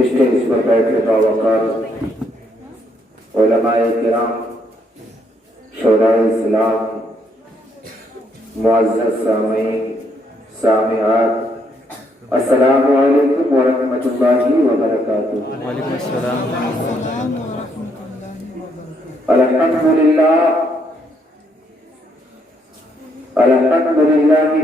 Stage پر بیٹھے باوقار علماء کرام، شہداء اسلام، معزز سامعین سامعات، السلام علیکم ورحمۃ اللہ وبرکاتہ۔ وعلیکم السلام الحمد للہ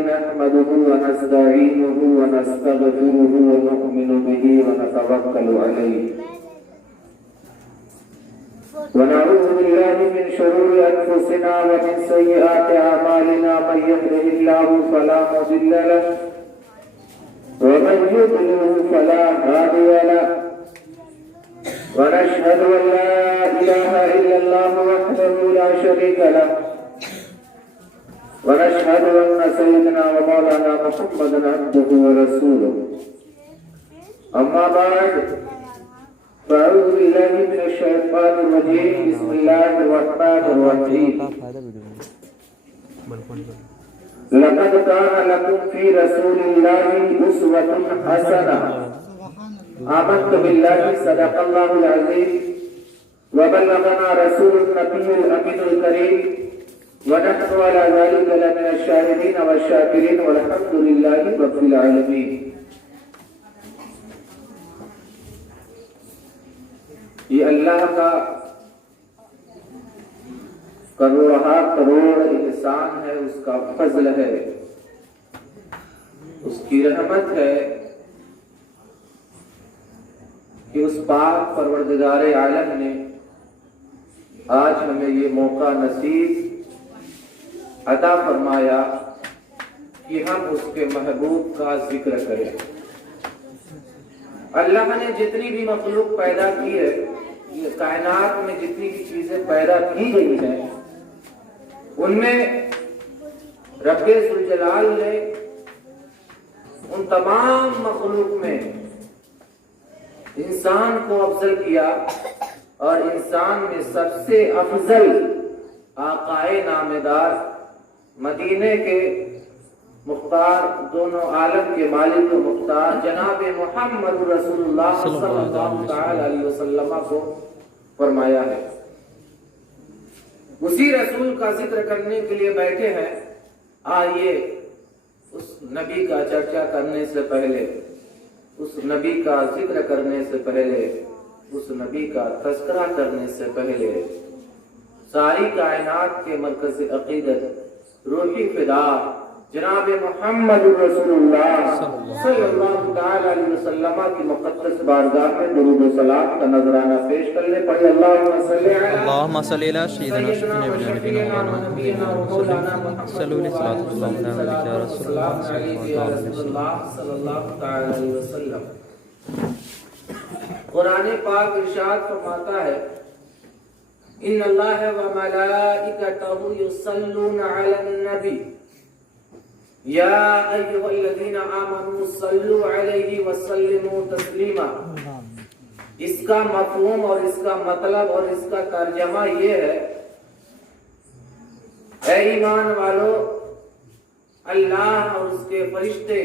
نحمده ونستعینه ونستغفره ونؤمن به ونتوکل علیہ ونعوذ باللہ من شرور انفسنا ومن سیئات اعمالنا، من یهده اللہ فلا مضل له ومن يضلل فلا هادي له، ونشهد ان لا اله الا الله وحده لا شريك له، ونشهد ان سيدنا ومولانا محمدا عبده ورسوله، اما بعد فاعوذ بالله من الشيطان الرجيم، بسم الله الرحمن الرحيم، لقد كان لكم في رسول الله أسوة حسنة، آمنت بالله صدق الله العظيم وبلغنا رسول النبي الأمين الكريم ونحن على ذلك لمن الشاهدين والشاكرين والحمد لله رب العالمين۔ یہ اللہ کا کروڑہ کروڑ احسان ہے، اس کا فضل ہے، اس کی رحمت ہے کہ اس پاک پروردگار عالم نے آج ہمیں یہ موقع نصیب عطا فرمایا کہ ہم اس کے محبوب کا ذکر کریں۔ اللہ نے جتنی بھی مخلوق پیدا کی ہے، یہ کائنات میں جتنی بھی چیزیں پیدا کی گئی ہیں، ان میں رب ذوالجلال نے ان تمام مخلوق میں انسان کو افضل کیا، اور انسان میں سب سے افضل آقائے نامدار، مدینے کے مختار، دونوں عالم کے مالک و مختار جناب محمد رسول اللہ صلی اللہ علیہ وسلم کو فرمایا ہے۔ اسی رسول کا ذکر کرنے کے لیے بیٹھے ہیں۔ آئیے اس نبی کا چرچا کرنے سے پہلے، اس نبی کا ذکر کرنے سے پہلے، اس نبی کا تذکرہ کرنے سے پہلے ساری کائنات کے مرکز عقیدت، روحی فدا جناب محمد رسول اللہ صلی اللہ علیہ وسلم کی مقدس بارگاہ میں درود و سلام کا نذرانہ پیش کرنے پڑے۔ اللہم صلی علی سیدنا نبینا مولانا محمد صلی اللہ علیہ وسلم۔ قرآن پاک ارشاد فرماتا ہے، ان اللہ و ملائکتہ یصلون علی النبی یا ایھا الذین آمنوا صلوا علیہ وسلموا تسلیما۔ اس کا مفہوم اور اس کا مطلب اور اس کا ترجمہ یہ ہے، اے ایمان والو، اللہ اور اس کے فرشتے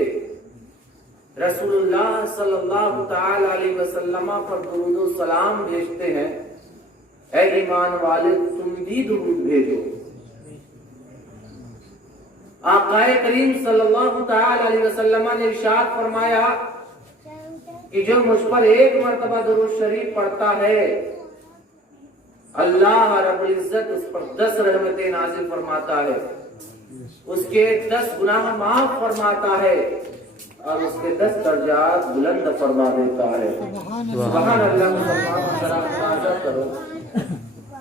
رسول اللہ صلی اللہ تعالی علیہ وسلم پر درود و سلام بھیجتے ہیں، اے ایمان والے تم بھی درود بھیجو۔ آقا کریم صلی اللہ تعالی علیہ وسلم نے ارشاد فرمایا کہ جو مجھ پر ایک مرتبہ درود شریف پڑھتا ہے، اللہ رب العزت اس پر 10 رحمتیں نازل فرماتا ہے، اس کے 10 گناہ معاف فرماتا ہے، اور اس کے 10 درجات بلند فرما دیتا ہے۔ سبحان اللہ۔ مسلمان کرو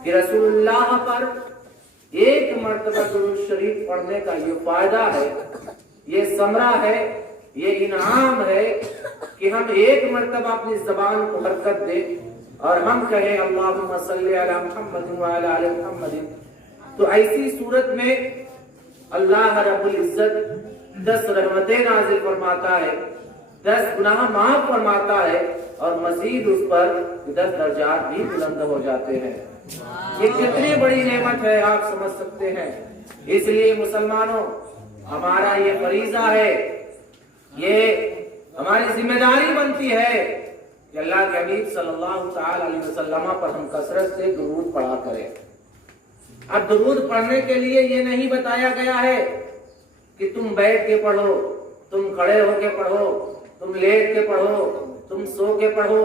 کہ رسول اللہ پر ایک مرتبہ درود شریف پڑھنے کا یہ فائدہ ہے، یہ ثمرہ ہے، یہ انعام ہے کہ ہم ایک مرتبہ اپنی زبان کو حرکت دیں اور ہم کہیں اللہم صلی علی محمد وعلی آل محمد، تو ایسی صورت میں اللہ رب العزت 10 رحمتیں نازل فرماتا ہے، 10 گناہ معاف فرماتا ہے، اور مزید اس پر 10 درجات بھی بلند ہو جاتے ہیں۔ یہ کتنی بڑی نعمت ہے آپ سمجھ سکتے ہیں۔ اس لیے مسلمانوں، ہمارا یہ فریضہ ہے، یہ हमारी जिम्मेदारी बनती है कि अल्लाह के हबीब सल्लल्लाहु ताला अलैहि वसल्लम पर हम कसरत से दुरूद पढ़ा करें। अब दुरूद पढ़ने के लिए ये नहीं बताया गया है कि तुम बैठ के पढ़ो, तुम खड़े होके पढ़ो, तुम लेट के पढ़ो, तुम सो के पढ़ो।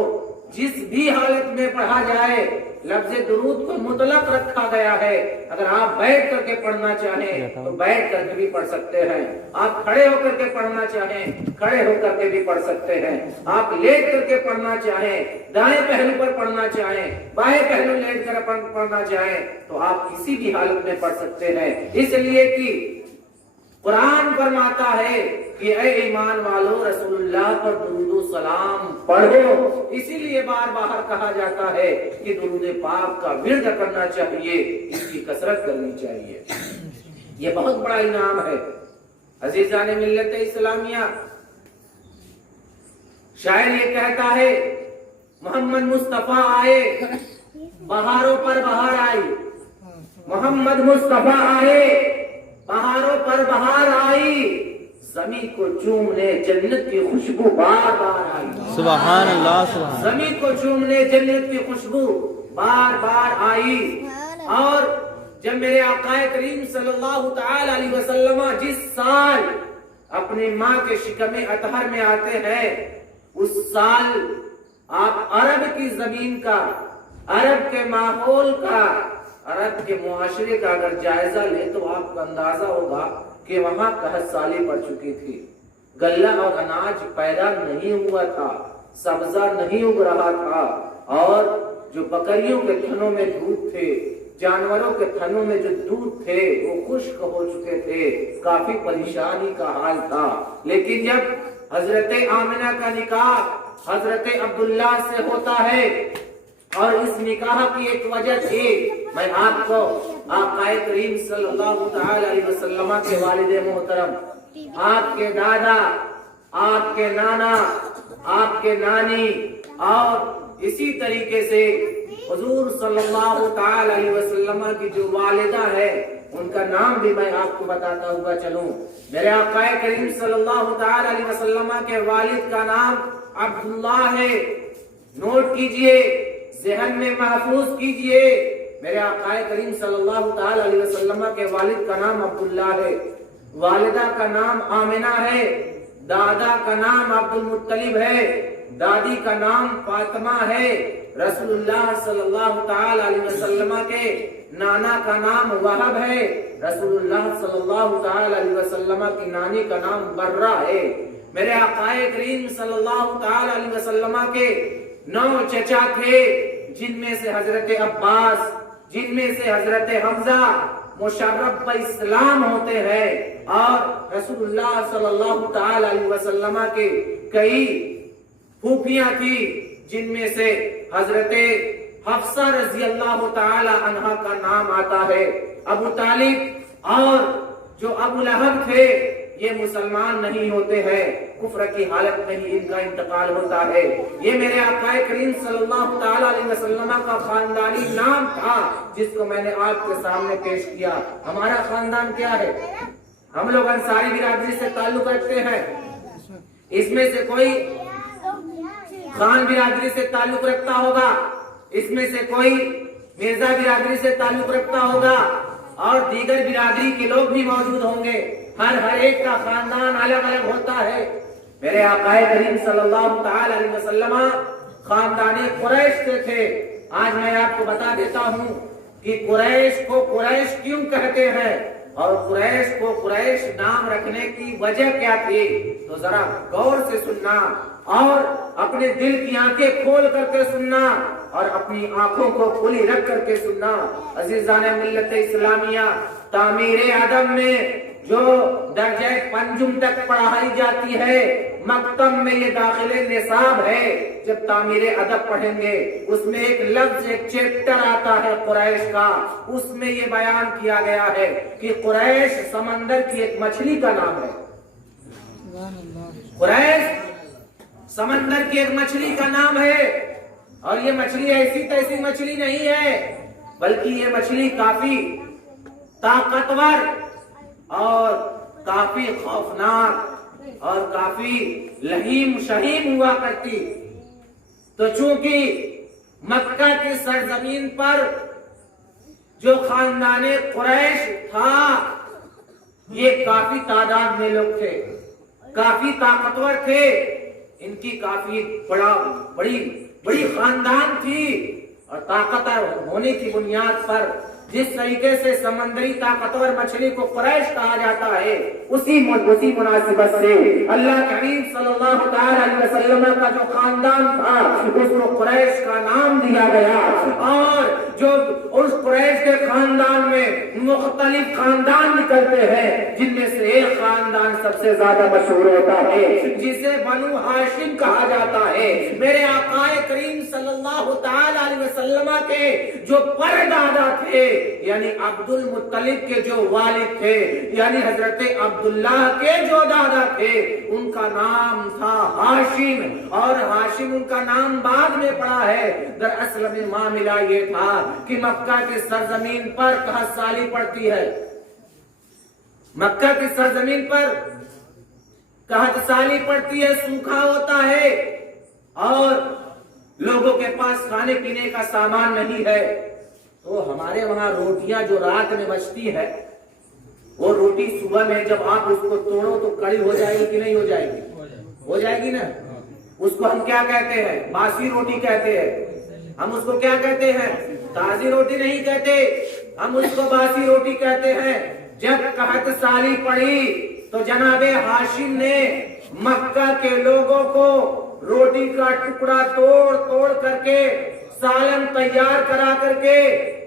जिस भी हालत में पढ़ा जाए, लफ्ज़ दुरूद को मुतलक रखा गया है। अगर आप बैठ करके पढ़ना चाहें तो बैठ करके भी पढ़ सकते हैं, आप खड़े होकर के पढ़ना चाहें खड़े होकर के भी पढ़ सकते हैं, आप लेट करके पढ़ना चाहें, दाएं पहलू पर पढ़ना चाहें, बाएं पहलू लेट कर पढ़ना चाहें तो आप किसी भी हालत में पढ़ सकते हैं। इसलिए कि कुरान फरमाता है कि ऐ ईमान वालों रसूलुल्लाह पर दुरूद सलाम पढ़ो। इसीलिए बार बार कहा जाता है कि दुरूद पाक का विर्द करना चाहिए, इसकी कसरत करनी चाहिए। ये बहुत बड़ा इनाम है अजीजाने मिल्लत इस्लामिया। शायर ये कहता है, मोहम्मद मुस्तफा आए बहारों पर बहार आई, मोहम्मद मुस्तफा आए बहारों पर बहार आई, ज़मीन को चूमने जन्नत की खुशबू बार बार आई। सुभान अल्लाह, सुभान। ज़मीन को चूमने जन्नत की खुशबू बार बार आई। और जब मेरे आकाए करीम सल्लल्लाहु ताला अलैहि वसल्लम जिस साल अपनी माँ के शिकमे अतहर में आते हैं, उस साल आप अरब की जमीन का, अरब के माहौल का, अरब के मुआशरे का अगर जायजा ले तो आपको अंदाजा होगा कि वहां कहत साली पड़ चुकी थी, गल्ला और अनाज पैदा नहीं हुआ था, सब्जा नहीं उग रहा था, और जो बकरियों के थनों में दूध थे, जानवरों के थनों में जो दूध थे वो खुश्क हो चुके थे, काफी परेशानी का हाल था। लेकिन जब हजरत आमिना का निकाह हजरत अब्दुल्ला से होता है, और इस निकाह की एक वजह थी, मैं आपको आकाए करीम सल्लल्लाहु ताला अलैहि वसल्लम के वालिद मोहतरम, आपके दादा, आपके नाना, आपके नानी और इसी तरीके से हुजूर सल्लल्लाहु ताला अलैहि वसल्लम की जो वालिदा है उनका नाम भी मैं आपको बताता हुआ चलूं। मेरे आकाए करीम सल्लल्लाहु ताला अलैहि वसल्लम के वालिद का नाम अब्दुल्ला है। नोट कीजिए, ज़हन में महफूज कीजिए, मेरे आकाए करीम सल्लल्लाहु ताला अलैहि वसल्लम के वालिद का नाम अब्दुल्ला है, वालिदा का नाम आमिना है, दादा का नाम अब्दुल मुत्तलिब है, दादी का नाम फातिमा है, रसूलुल्लाह सल्लल्लाहु ताला अलैहि वसल्लम के नाना का नाम वहब है, रसूलुल्लाह सल्लल्लाहु ताला अलैहि वसल्लम की नानी का नाम बर्रा है। मेरे आकाए करीम सल्लल्लाहु ताला अलैहि वसल्लम के 9 चचा थे, जिनमें से हजरत अब्बास, जिनमें से हजरत हमजा मुशर्रफ इस्लाम होते हैं, और रसूलुल्लाह सल्लल्लाहु ताला अलैहि वसल्लम के कई फूफियां थी, जिनमें से हजरत हफ्सा रजी अल्लाह ताला अन्हा का नाम आता है। अबू तालिब और जो अबू लहब थे ये मुसलमान नहीं होते हैं, कुफ्र की हालत में ही इनका इंतकाल होता है। ये मेरे आकाए करीम सल्लल्लाहु ताला अलैहि वसल्लम का खानदानी नाम था, जिसको मैंने आपके सामने पेश किया। हमारा खानदान क्या है? हम लोग अंसारी बिरादरी से ताल्लुक रखते हैं। इसमें से कोई खान बिरादरी से ताल्लुक रखता होगा, इसमें से कोई मिर्जा बिरादरी से ताल्लुक रखता होगा, और दीगर बिरादरी के लोग भी मौजूद होंगे। हर एक का खानदान अलग अलग होता है। मेरे आकाए करीम सल्लल्लाहु ताला अलैहि वसल्लम खानदानी कुरैश से थे। आज मैं आपको बता देता हूँ कि कुरैश को कुरैश क्यों कहते हैं और कुरैश को कुरैश नाम रखने की वजह क्या थी, तो जरा गौर से सुनना और अपने दिल की आंखें खोल करके सुनना और अपनी आंखों को खुली रख करके सुनना। अजीजाने मिल्लत इस्लामिया, तामीरे अदब में जो दर्जे पंजुम तक पढ़ाई जाती है, मकतब में ये दाखिले निसाब है। जब तामीरे अदब पढ़ेंगे उसमें एक लफ्ज, एक चैप्टर आता है कुरैश का, उसमें ये बयान किया गया है कि कुरैश समंदर की एक मछली का नाम है। कुरैश समंदर की एक मछली का नाम है, और ये मछली ऐसी तैसी मछली नहीं है, बल्कि ये मछली काफी ताकतवर और काफी खौफनाक اور کافی لہیم شہیم ہوا کرتی. تو چونکہ مکہ کی سرزمین پر جو خاندان قریش تھا یہ کافی تعداد میں لوگ تھے, کافی طاقتور تھے, ان کی کافی بڑی خاندان تھی, اور طاقتور ہونے کی بنیاد پر جس طریقے سے سمندری طاقتور مچھلی کو قریش کہا جاتا ہے, اسی مناسبت سے اللہ کریم صلی اللہ تعالی علیہ وسلم کا جو خاندان تھا اس کو قریش کا نام دیا گیا. اور جو اس قریش کے خاندان میں مختلف خاندان نکلتے ہیں, جن میں سے ایک خاندان سب سے زیادہ مشہور ہوتا ہے جسے بنو ہاشم کہا جاتا ہے. میرے آقا کریم صلی اللہ تعالی علیہ وسلم کے جو پردادا تھے یعنی عبد المطلب کے جو والد تھے, یعنی حضرت عبداللہ کے جو دادا تھے, ان کا نام تھا ہاشم, اور ہاشم ان کا نام بعد میں پڑا ہے. دراصل میں معاملہ یہ تھا کہ مکہ کی سرزمین پر قحط سالی پڑتی ہے, مکہ کی سرزمین پر قحط سالی پڑتی ہے, سوکھا ہوتا ہے, اور لوگوں کے پاس کھانے پینے کا سامان نہیں ہے. تو ہمارے وہاں روٹیاں جو رات میں بچتی ہے, وہ روٹی صبح میں جب آپ اس کو توڑو تو کڑی ہو جائے گی کہ نہیں ہو جائے گی؟ ہو جائے گی نا. اس کو ہم کیا کہتے ہیں؟ باسی روٹی کہتے ہیں. ہم اس کو کیا کہتے ہیں؟ تازی روٹی نہیں کہتے, ہم اس کو باسی روٹی کہتے ہیں. جب قحط سالی پڑی تو جناب ہاشم نے مکہ کے لوگوں کو روٹی کا ٹکڑا توڑ کر کے, سالن تیار کرا کر کے,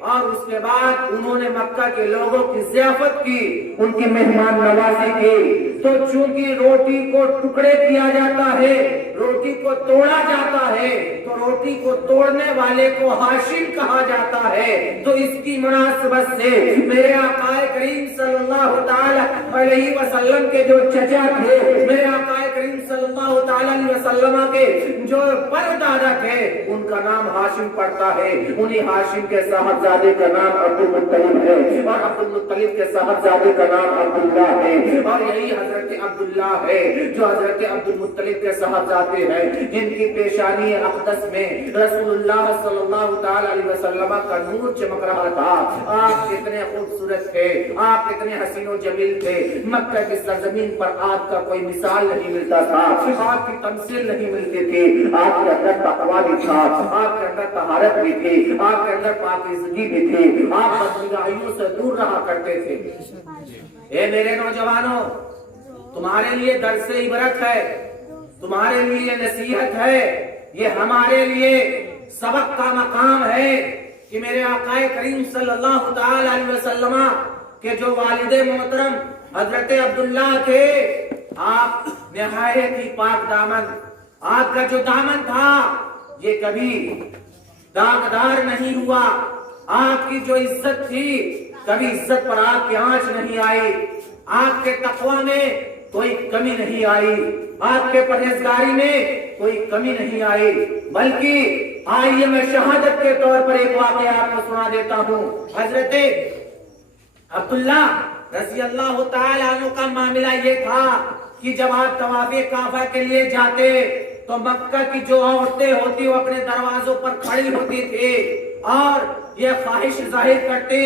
اور اس کے بعد انہوں نے مکہ کے لوگوں کی ضیافت کی, ان کی مہمان نوازی کی. تو چونکہ روٹی کو ٹکڑے کیا جاتا ہے, روٹی کو توڑا جاتا ہے, تو روٹی کو توڑنے والے کو ہاشم کہا جاتا ہے. تو اس کی مناسبت سے میرے آقا کریم صلی اللہ تعالی علیہ وسلم کے جو چچا تھے, میرے آقا کریم صلی اللہ تعالی علیہ وسلم کے جو پردادا تھے, ان کا نام ہاشم پڑتا ہے. انہی ہاشم کے صاحبزادے کا نام عبد المطلب ہے, اور عبد المطلب کے صاحبزادے کا نام عبداللہ ہے, اور یہی حضرت عبداللہ ہے جو حضرت عبد المطلب کے صاحبزادے ہیں, جن کی پیشانی اقدس میں رسول اللہ صلی اللہ تعالی علیہ وسلم کا نور چمک رہا تھا. آپ کتنے خوبصورت تھے, آپ کتنے حسین و جمیل تھے. مکہ کی سرزمین پر آپ کا کوئی مثال نہیں ملتا تھا, آپ کی تمثیل نہیں ملتی تھی. آپ کے اندر تقویٰ بھی تھا, آپ کے اندر طہارت بھی تھی, آپ کے اندر پاکیزگی بھی تھی, آپ بدنگاہیوں سے دور رہا کرتے تھے. اے میرے نوجوانوں, تمہارے لیے درس عبرت ہے, تمہارے لیے نصیحت ہے, یہ ہمارے لیے سبق کا مقام ہے کہ میرے آقا کریم صلی اللہ تعالی علیہ وسلم کے جو والد محترم حضرت عبداللہ تھے, آپ نہایت ہی پاک دامن, آپ کا جو دامن تھا یہ کبھی داغدار نہیں ہوا. آپ کی جو عزت تھی کبھی عزت پر آپ کی آنچ نہیں آئی, آپ کے تقوی میں کوئی کمی نہیں آئی, آپ کے پرہیزگاری میں کوئی کمی نہیں آئی. بلکہ آئیے میں شہادت کے طور پر ایک واقعہ آپ کو سنا دیتا ہوں. حضرت عبداللہ رضی اللہ تعالی عنہ کا معاملہ یہ تھا کہ جب آپ طواف کعبہ کے لیے جاتے تو مکہ کی جو عورتیں ہوتی وہ اپنے دروازوں پر کھڑی ہوتی تھی اور یہ خواہش ظاہر کرتے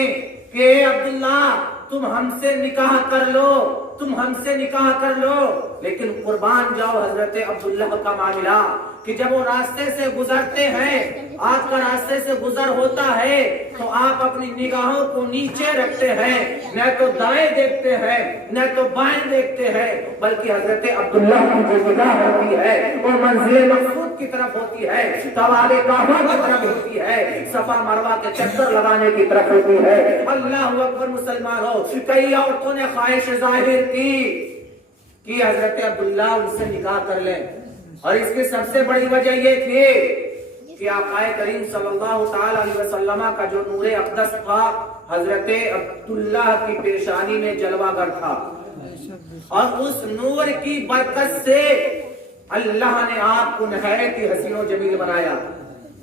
کہ اے عبداللہ تم ہم سے نکاح کر لو, تم ہم سے نکاح کر لو. لیکن قربان جاؤ حضرت عبداللہ کا معاملہ کہ جب وہ راستے سے گزرتے ہیں, آپ کا راستے سے گزر ہوتا ہے تو آپ اپنی نگاہوں کو نیچے رکھتے ہیں, نہ تو دائیں دیکھتے ہیں نہ تو بائیں دیکھتے ہیں, بلکہ حضرت عبداللہ کی جو نگاہ ہوتی ہے وہ منزل مقصود کی طرف ہوتی ہے, طواف کعبہ کی طرف ہوتی ہے, صفا مروہ کے چکر لگانے کی طرف ہوتی ہے. اللہ اکبر مسلمانوں, کئی عورتوں نے خواہش ظاہر کی کہ حضرت عبداللہ ان سے نکاح کر لیں, اور اس کی سب سے بڑی وجہ یہ تھی کہ آقا کریم صلی اللہ تعالی علیہ وسلم کا جو نور اقدس تھا حضرت عبداللہ کی پیشانی میں جلوہ گر تھا, اور اس نور کی برکت سے اللہ نے آپ کو نہایت ہی حسین و جمیل بنایا,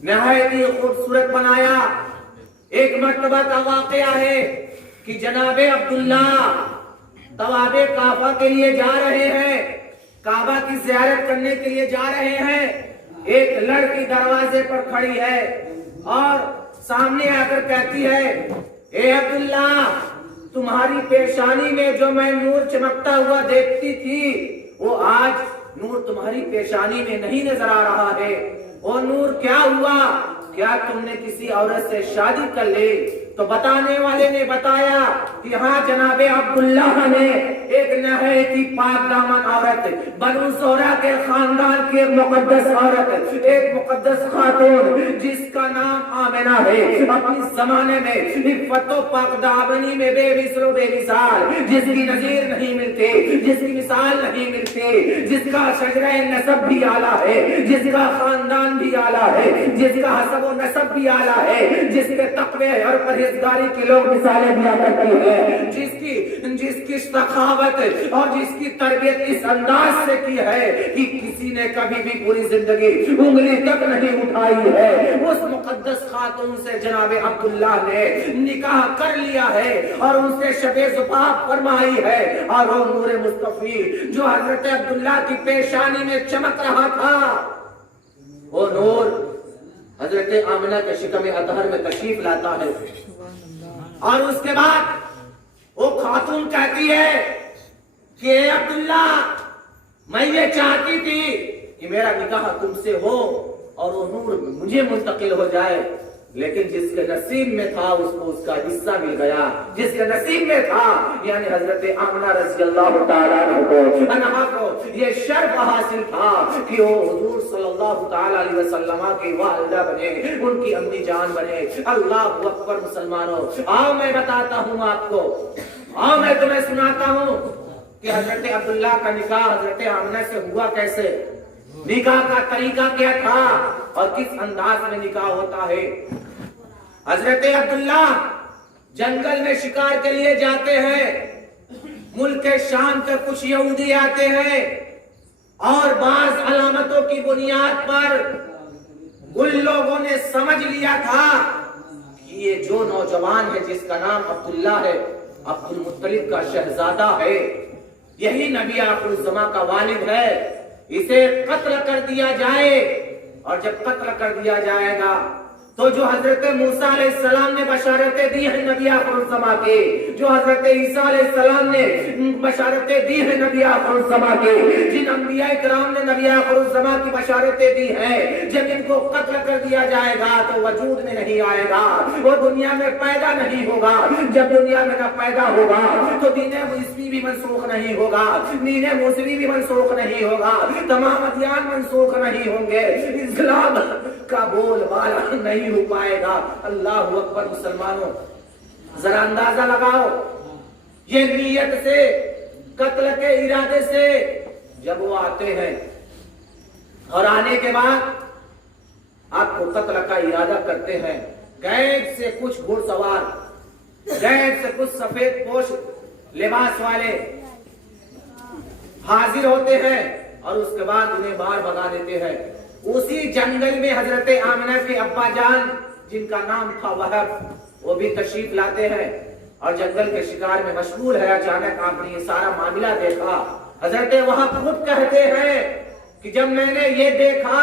نہایت ہی خوبصورت بنایا. ایک مرتبہ کا واقعہ ہے کہ جناب عبداللہ طواف کعبہ کے لیے جا رہے ہیں काबा की ज़ियारत करने के लिए जा रहे हैं। एक लड़की दरवाजे पर खड़ी है और सामने आकर कहती है, ए अब्दुल्ला, तुम्हारी पेशानी में जो मैं नूर चमकता हुआ देखती थी, वो आज नूर तुम्हारी पेशानी में नहीं नजर आ रहा है। वो नूर क्या हुआ? क्या तुमने किसी औरत से शादी कर ली? तो बताने वाले ने बताया कि हाँ जनाबे अब्दुल्लाह ने एक नहायत ही पाक दामन औरत, बनु ज़ोहरा के खानदान की एक मुकद्दस औरत, एक मुकद्दस खातून जिसका नाम आमिना है, अपनी जमाने में इफ़्फ़त व पाकदामनी में बेमिसाल बेमिसाल, जिसकी नज़ीर नहीं मिलती, जिसकी मिसाल नहीं मिलती, जिसका शजरा नसब भी आला है, जिसका खानदान भी आला है, जिसका हसब व नसब भी आला है, जिसके तक़वे और परहेज़गारी के लोग मिसालें दिया करती है, जिसकी सखावत और जिसकी तरबियत इस अंदाज से की है कि किसी ने कभी भी पूरी जिंदगी उंगली तक नहीं उठाई है, उस मुकद्दस खातून से जनाबे अब्दुल्लाह ने निकाह कर लिया है और उनसे शबे ज़ुफ़ाफ़ फरमाई है। और वो नूर मुस्तफ़ी जो हजरत अब्दुल्लाह की पेशानी में चमक रहा था, वो नूर हजरत आमिना के शिकम अतहर में तशरीफ लाता है। और उसके बाद वो खातून कहती है कि अब्दुल्ला, मैं ये चाहती थी कि मेरा निकाह तुमसे हो और वो नूर मुझे मुंतकिल हो जाए, लेकिन जिसके नसीब में था उसको उसका हिस्सा मिल गया। जिसके नसीब में था यानी हजरत आमिना रज़ियल्लाहु ताला अन्हा को ये शर्फ हासिल था कि वो हुजूर सल्लल्लाहु ताला अलैहि वसल्लम की वालिदा बने, उनकी अम्मी जान बने। अल्लाहु अकबर मुसलमानों, आओ मैं बताता हूँ आपको, आओ मैं तुम्हें सुनाता हूँ कि हजरत अब्दुल्लाह का निकाह हजरत आमिना से हुआ कैसे, निकाह का तरीका क्या था और किस अंदाज में निकाह होता है। हजरत अब्दुल्लाह जंगल में शिकार के लिए जाते हैं। मुल्क शाम के कुछ यहूदी आते हैं और बाज अलामतों की बुनियाद पर उन लोगों ने समझ लिया था कि ये जो नौजवान है जिसका नाम अब्दुल्लाह है, अब्दुल मुत्तलिब का शहजादा है, यही नबी आखिरुज़्ज़मा का वालिद है, इसे कत्ल कर दिया जाए। और जब कत्ल कर दिया जाएगा तो जो हजरत मूसा अलैहिस्सलाम ने बशारतें दी है नबी आखिरुज़्ज़मा के, जो हजरत ईसा अलैहिस्सलाम ने बशारतें दी है नबी आखिरुज़्ज़मा के, जिन अंबिया इकराम ने नबी आखिरुज़्ज़मा की बशारतें दी हैं, जब इनको कत्ल कर दिया जाएगा तो वजूद में नहीं आएगा, वो दुनिया में पैदा नहीं होगा। जब दुनिया में न पैदा होगा तो दीने ईसवी भी मनसूख नहीं होगा, दीने मूसवी भी मनसूख नहीं होगा, तमाम अदियान मनसूख नहीं होंगे, इस्लाम का बोलबाला नहीं हो पाएगा। अल्लाहु अकबर मुसलमानों, जरा अंदाजा लगाओ, ये नीयत से, कत्ल के इरादे से जब वो आते हैं और आने के बाद आपको कत्ल का इरादा करते हैं, गैब से कुछ घुड़सवार, गैब से कुछ सफेद पोश लिबास वाले हाजिर होते हैं और उसके बाद उन्हें बाहर भगा देते हैं। उसी जंगल में हजरत आमिना के अब्बा जान, जिनका नाम था वहब, वो भी तशरीफ लाते हैं और जंगल के शिकार में मशगूल है। अचानक आपने ये सारा मामला देखा। हजरत वहब खुद कहते हैं कि जब मैंने ये देखा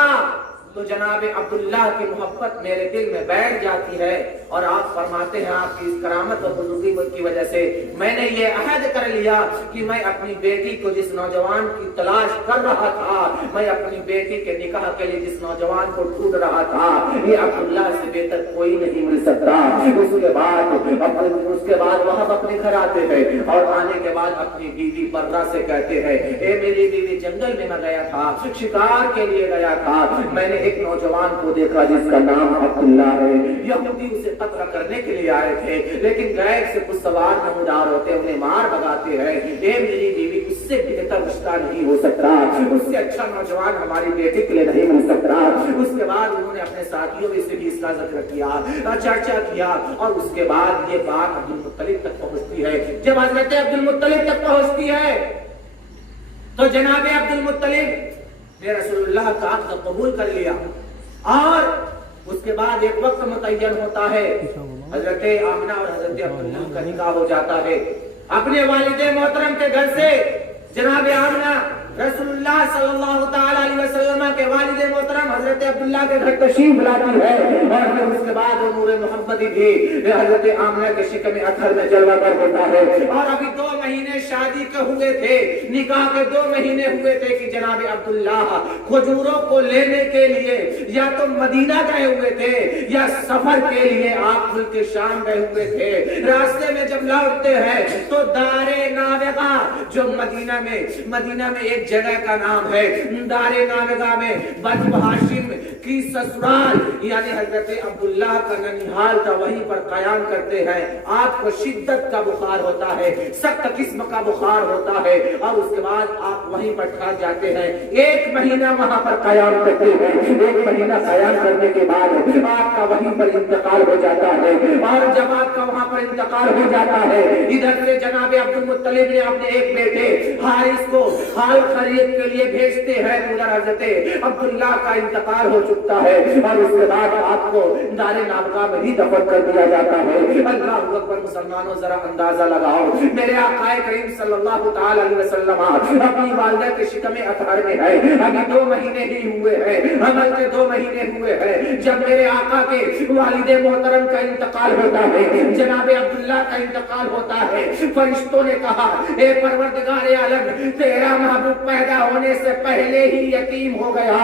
तो जनाबे अब्दुल्लाह की मोहब्बत मेरे दिल में बैठ जाती है। और आप फरमाते हैं आपकी इस करामत और बुजुर्गी की वजह से मैंने ये अहद कर लिया कि मैं अपनी बेटी को, जिस नौजवान की तलाश कर रहा था, मैं अपनी बेटी के निकाह के लिए जिस नौजवान को ढूंढ रहा था, ये अब्दुल्लाह से बेहतर कोई नहीं मिल सकता। उसके बाद वह अपने घर आते हैं और आने के बाद अपनी बीवी बर्रा से कहते हैं, ए मेरी बीवी, जंगल में मैं गया था, शिकार के लिए गया था, मैंने एक नौजवान को देखा जिसका नाम अब्दुल्लाह है। यहूदी उसे कत्ल करने के लिए आए थे, लेकिन गैब से कुछ सवार नमूदार होते उन्हें मार भगाते हैं। ए मेरी बीवी, उससे बेहतर रिश्ता नहीं हो सकता, उससे अच्छा नौजवान हमारी बेटी के लिए नहीं मिल सकता। उसके बाद उन्होंने अपने साथियों में से भी इसका जिक्र किया, चर्चा किया और उसके बाद ये बात अब्दुल मुत्तलिब तक पहुंचती है। जब हजरत अब्दुल मुत्तलिब तक पहुंचती है तो जनाबे अब्दुल मुत्तलिब ने रसूलुल्लाह का अक़द कबूल कर लिया और उसके बाद एक वक्त मुतय्यन होता है, हजरत आमिना और हजरत अब्दुल्लाह का निकाह हो जाता है। अपने वालिदे मोहतरम के घर से जनाब आमिना रसूलुल्लाह सल्लल्लाहु ताला अलैहि वसल्लम के वालिद मोहतरम हजरत अब्दुल्लाह के घर तशरीफ लाती है और फिर उसके बाद वो नूर मोहम्मदी भी हजरत आमिना के शिकम अतहर में जलवा कर होता है। और अभी 2 महीने शादी के हुए थे, निकाह के 2 महीने हुए थे कि जनाब अब्दुल्लाह खजूरों को लेने के लिए या तो मदीना गए हुए थे या सफर के लिए आप मुल्क शाम गए हुए थे। रास्ते में जब लौटते हैं तो दारे नावेगा जो मदीना में एक जगह का नाम है, दारे नावेगा में बनु हाशिम की ससुराल यानी हजरत अब्दुल्लाह का ननिहाल था, वहीं पर कयाम करते हैं। आपको शिद्दत का बुखार होता है, सख्त किस्म का बुखार होता है और उसके बाद आप वहीं पर ठहर जाते हैं। 1 महीना वहां पर कयाम करते हैं। 1 महीना कयाम करने के बाद आपका वहीं पर इंतकाल हो जाता है। और जब आपका वहां पर इंतकाल हो जाता है, इधर से जनाब अब्दुल मुत्तलिब ने अपने एक बेटे हारिस को हाल खरीद के लिए भेजते हैं। उधर हजरत अब्दुल्लाह का इंतकाल हो चुका है और उसके बाद आपको दारे नाबका में ही दफन कर दिया जाता है। अल्लाह अकबर। मुसलमानों जरा अंदाजा लगाओ, मेरे आकाए करीम सल्लल्लाहु ताला अलैहि वसल्लम अपनी वालिदा के शिकम अतहर में है। अभी 2 महीने ही हुए हैं, अमल के 2 महीने हुए हैं जब मेरे आका के वालिद मोहतरम का इंतकाल होता है, जनाब अब्दुल्लाह का इंतकाल होता है। फरिश्तों ने कहा, ए परवरदिगार आलम, तेरा महबूब पैदा होने से पहले ही यतीम हो गया,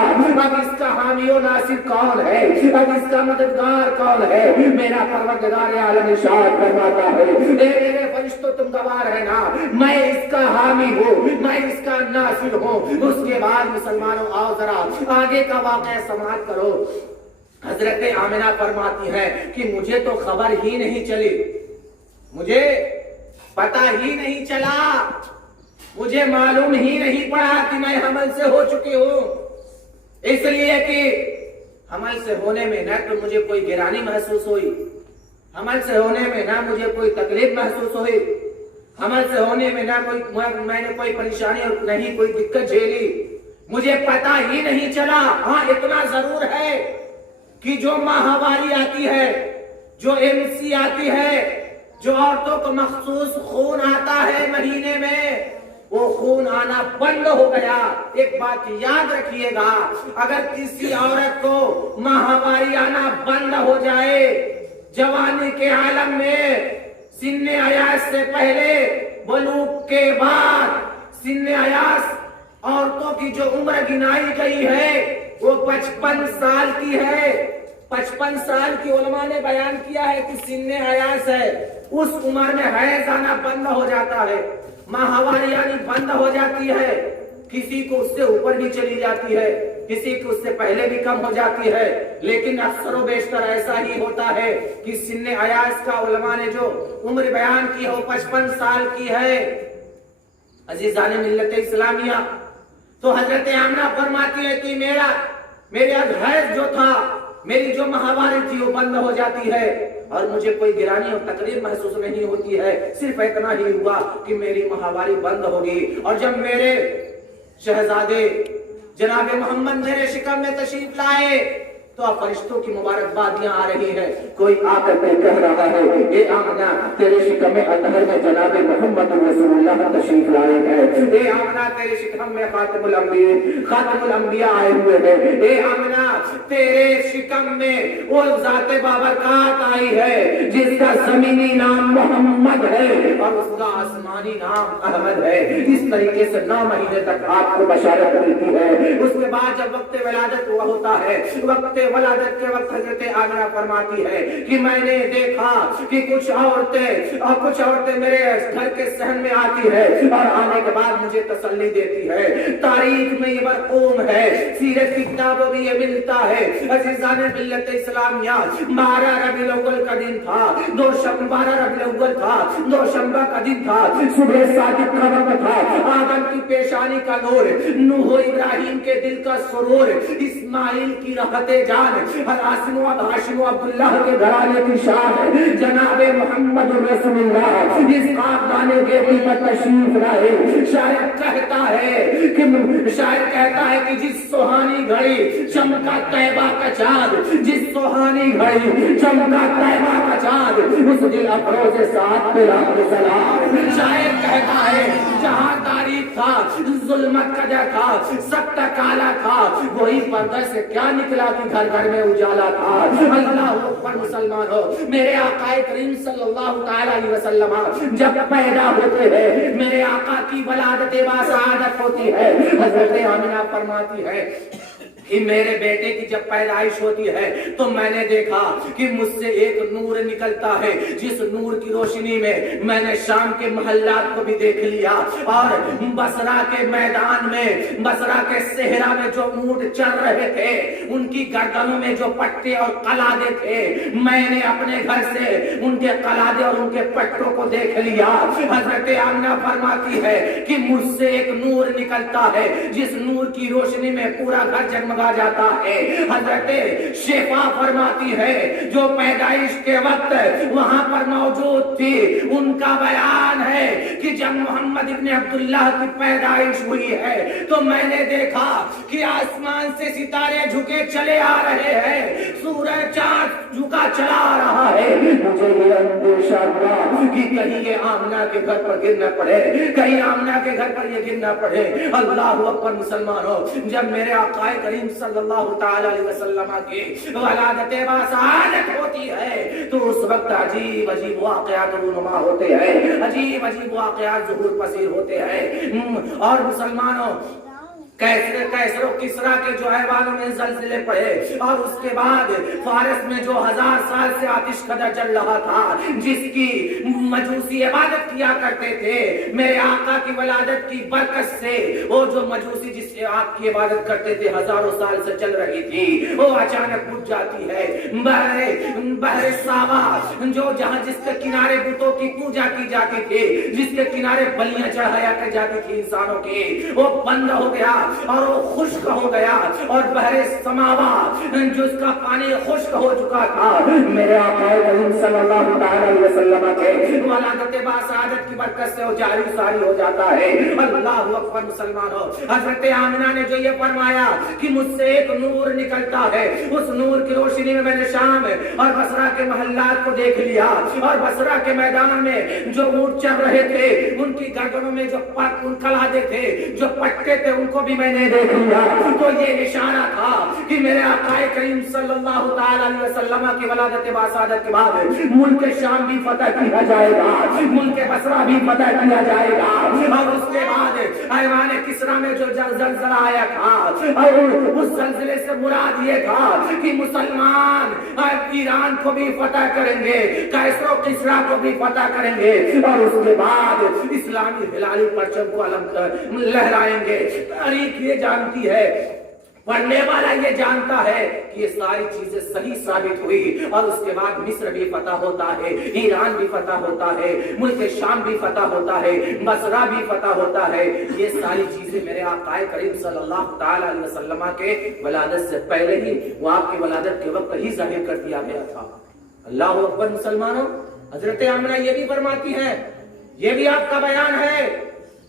अब इसका हामी और नासिर कौन है, अब इसका मददगार कौन है? मेरा परवरदिगार आलम इरशाद फरमाता है, ए मेरे फरिश्तों तुम गवाह है ना, मैं इसका हामी हूँ, मैं इसका नासिर हूँ। उसके बाद मुसलमानों आओ जरा आगे का वाक़या समाप्त करो। हजरत आमिना फरमाती है कि मुझे तो खबर ही नहीं चली, मुझे पता ही नहीं चला, मुझे मालूम ही नहीं पड़ा कि मैं हमल से हो चुकी हूं। इसलिए कि हमल से होने में ना तो मुझे कोई गिरानी महसूस हुई, हमल से होने में ना मुझे कोई तकलीफ महसूस हुई, हमल से होने में ना मैंने कोई परेशानी और नहीं कोई दिक्कत झेली, मुझे पता ही नहीं चला। हाँ इतना जरूर है कि जो माहवारी आती है, जो एमसी आती है, जो औरतों को मखसूस खून आता है महीने में, वो खून आना बंद हो गया। एक बात याद रखिएगा, अगर किसी औरत को माहवारी आना बंद हो जाए जवानी के आलम में, सिन्ने अयास से पहले, बलूग के बाद, सिन्ने अयास औरतों की जो उम्र गिनाई गई है वो 55 साल की है। 55 साल की उलमा ने बयान किया है कि सिन्ने अयास है, उस उम्र में हैज आना बंद हो जाता है, माहवारी यानी बंद हो जाती है। किसी को उससे ऊपर भी चली जाती है, किसी को उससे पहले भी कम हो जाती है, लेकिन अक्सर बेशतर ऐसा ही होता है कि सिन्ने अयास का उलमा ने जो उम्र बयान की है वो 55 साल की है। अजीजाने मिल्लत इस्लामिया, तो हजरत आमिना फरमाती है कि मेरा हैज जो था, मेरी जो माहवारी थी वो बंद हो जाती है और मुझे कोई गिरानी और तकलीफ महसूस नहीं होती है। सिर्फ इतना ही हुआ कि मेरी माहवारी बंद होगी। और जब मेरे शहजादे जनाब मोहम्मद मेरे शिकम में तशरीफ लाए तो अब फरिश्तों की मुबारकबादियां आ रही है। कोई आकर के कह रहा है, ए आमिना तेरे शिकम अतहर में जनाब मोहम्मद रसूलुल्लाह तशरीफ लाए हैं। ए आमिना तेरे शिकम में खातिमुल अंबिया आए हुए हैं। ए आमिना तेरे शिकम में वो ज़ाते बाबरकात आई है जिसका ज़मीनी नाम मोहम्मद है और उसका आसमानी नाम अहमद है। इस तरीके से 9 महीने तक आपको बशारत मिलती है। उसके बाद जब वक्त विलादत हुआ होता है, वक्त वलादत के वक्त हजरत आमिना फरमाती है कि मैंने देखा कि कुछ औरतें मेरे घर के सहन में आती है और आने के बाद मुझे तसल्ली देती है। तारीख में ये मरकूम है, सीरत की किताबों में ये मिलता है। अज़ीज़ाने मिल्लत इस्लामिया, 12 रबीउल अव्वल का दिन था, 12 रबीउल अव्वल था, दोशंबा का दिन था, सुबह सादिक का वक्त था, आदम की पेशानी का नूर, नूह इब्राहिम के दिल का सुरूर, इस्माइल की रहते हाशिम अब्दुल्लाह के घराने की शान जनाबे मोहम्मद रसूलुल्लाह जिस खानदाने बेटी पर तशरीफ लाए। शायर कहता है कि जिस सुहानी घड़ी चमका तैबा का चाँद, जिस सुहानी घड़ी चमका तैबा का चाँद, उस दिल अफरोज़ साथ पे लाख सलाम। शायर कहता है जहाँ तारीख تھا, ظلمت کا ڈر تھا, سب کا کالا تھا, وہی پردہ سے کیا نکلا کہ گھر گھر میں اجالا تھا. اللہ اکبر مسلمان ہو, میرے آقا کریم صلی اللہ تعالی علیہ وسلم جب پیدا ہوتے ہیں, میرے آقا کی ولادت باسعادت ہوتی ہے. حضرت آمنہ فرماتی ہے کہ میرے بیٹے کی جب پیدائش ہوتی ہے تو میں نے دیکھا کہ مجھ سے ایک نور نکلتا ہے, جس نور کی روشنی میں نے شام کے محلات کو بھی دیکھ لیا, اور بصرہ کے میدان میں, بصرہ کے صحرا میں جو اونٹ چل رہے تھے ان کی گردنوں میں جو پٹے اور قلادے تھے, میں نے اپنے گھر سے ان کے قلادے اور ان کے پٹوں کو دیکھ لیا. حضرت آمنہ فرماتی ہے کہ مجھ سے ایک نور نکلتا ہے, جس نور کی روشنی میں پورا گھر جگمگا جاتا ہے. حضرت شفا فرماتی ہے جو پیدائش کے وقت وہاں پر موجود تھی, ان کا بیان ہے کہ جب محمد ابن عبداللہ کی پیدائش ہوئی ہے تو میں نے دیکھا کہ آسمان سے ستارے جھکے چلے آ رہے ہیں, سورج چاند جھکا چلا آ رہا ہے. مجھے یہ اندیشہ ہوا کہ کہیں یہ آمنہ کے گھر پر گر نہ پڑے, کہیں آمنہ کے گھر پر یہ گر نہ پڑے. اللہ اکبر مسلمانوں, جب میرے آقا کریم صلی اللہ تعالی علیہ وسلم کی ولادت باسعادت ہوتی ہے تو اس وقت عجیب عجیب واقعات رونما ہوتے ہیں, عجیب عجیب واقعات ظہور پذیر ہوتے ہیں. اور مسلمانوں, کیسر و کسرا کے جو ایوانوں میں زلزلے پڑے, اور اس کے بعد فارس میں جو 1000 سال سے آتش قدر چل رہا تھا, جس کی مجوسی عبادت کیا کرتے تھے, میرے آقا کی ولادت کی برکت سے وہ جو مجوسی جس سے آپ کی عبادت کرتے تھے ہزاروں سال سے چل رہی تھی, وہ اچانک بجھ جاتی ہے. بحر ساوا جو جہاں جس کے کنارے بتوں کی پوجا کی جاتی تھی, جس کے کنارے بلیاں چڑھایا کی جاتی تھی انسانوں کی, وہ بند ہو گیا اور وہ خشک ہو گیا. اور بحر سماوا جو اس کا پانی خشک ہو چکا تھا, میرے آقا کریم صلی اللہ علیہ وسلم کے ولادت باسعادت کی برکت سے وہ جاری ساری ہو جاتا ہے. اللہ اکبر مسلمانوں, حضرت آمنہ نے جو یہ فرمایا کہ مجھ سے ایک نور نکلتا ہے, اس نور کی روشنی میں نے شام اور بصرہ کے محلات کو دیکھ لیا, اور بصرہ کے میدان میں جو اونٹ چل رہے تھے ان کی گردنوں میں جو قلادے تھے, جو پٹے تھے, ان کو بھی میں نے دیکھ لیا. تو یہ اشارہ تھا کہ میرے آقا کریم صلی اللہ تعالی علیہ وسلم کی ولادت باسعادت کے بعد ملک شام بھی فتح کیا جائے گا, ملک بصرہ بھی فتح کیا جائے گا. اور اس کے بعد ایوان کسرا میں جو زلزلہ آیا تھا, اور اس زلزلے سے مراد یہ تھا کہ مسلمان ایران کو بھی فتح کریں گے, کیسر و کسرا کو بھی فتح کریں گے, اور اس کے بعد اسلامی ہلالی پرچم کو لہرائیں گے. تاریخ یہ جانتی ہے, پڑھنے والا یہ جانتا ہے کہ یہ ساری چیزیں صحیح ثابت ہوئی, اور اس کے بعد مصر بھی فتح ہوتا ہے, ایران بھی فتح ہوتا ہے, ملک شام بھی فتح ہوتا ہے, بصرہ بھی فتح ہوتا ہے. یہ ساری چیزیں میرے آقا کریم صلی اللہ تعالی علیہ وسلم کے ولادت سے پہلے ہی, وہ آپ کی ولادت کے وقت ہی ظاہر کر دیا گیا تھا. اللہ اکبر مسلمانوں, حضرت آمنہ یہ بھی فرماتی ہیں, یہ بھی آپ کا بیان ہے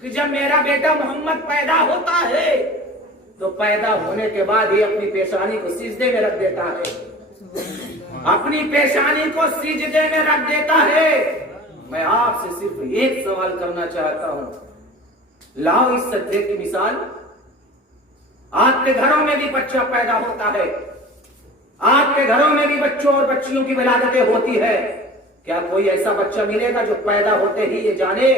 کہ جب میرا بیٹا محمد پیدا ہوتا ہے تو پیدا ہونے کے بعد ہی اپنی پیشانی کو سجدے میں رکھ دیتا ہے, اپنی پیشانی کو سجدے میں رکھ دیتا ہے. میں آپ سے صرف ایک سوال کرنا چاہتا ہوں, لاؤ اس سجدے کی مثال. آپ کے گھروں میں بھی بچہ پیدا ہوتا ہے, آپ کے گھروں میں بھی بچوں اور بچیوں کی ولادتیں ہوتی ہے, کیا کوئی ایسا بچہ ملے گا جو پیدا ہوتے ہی یہ جانے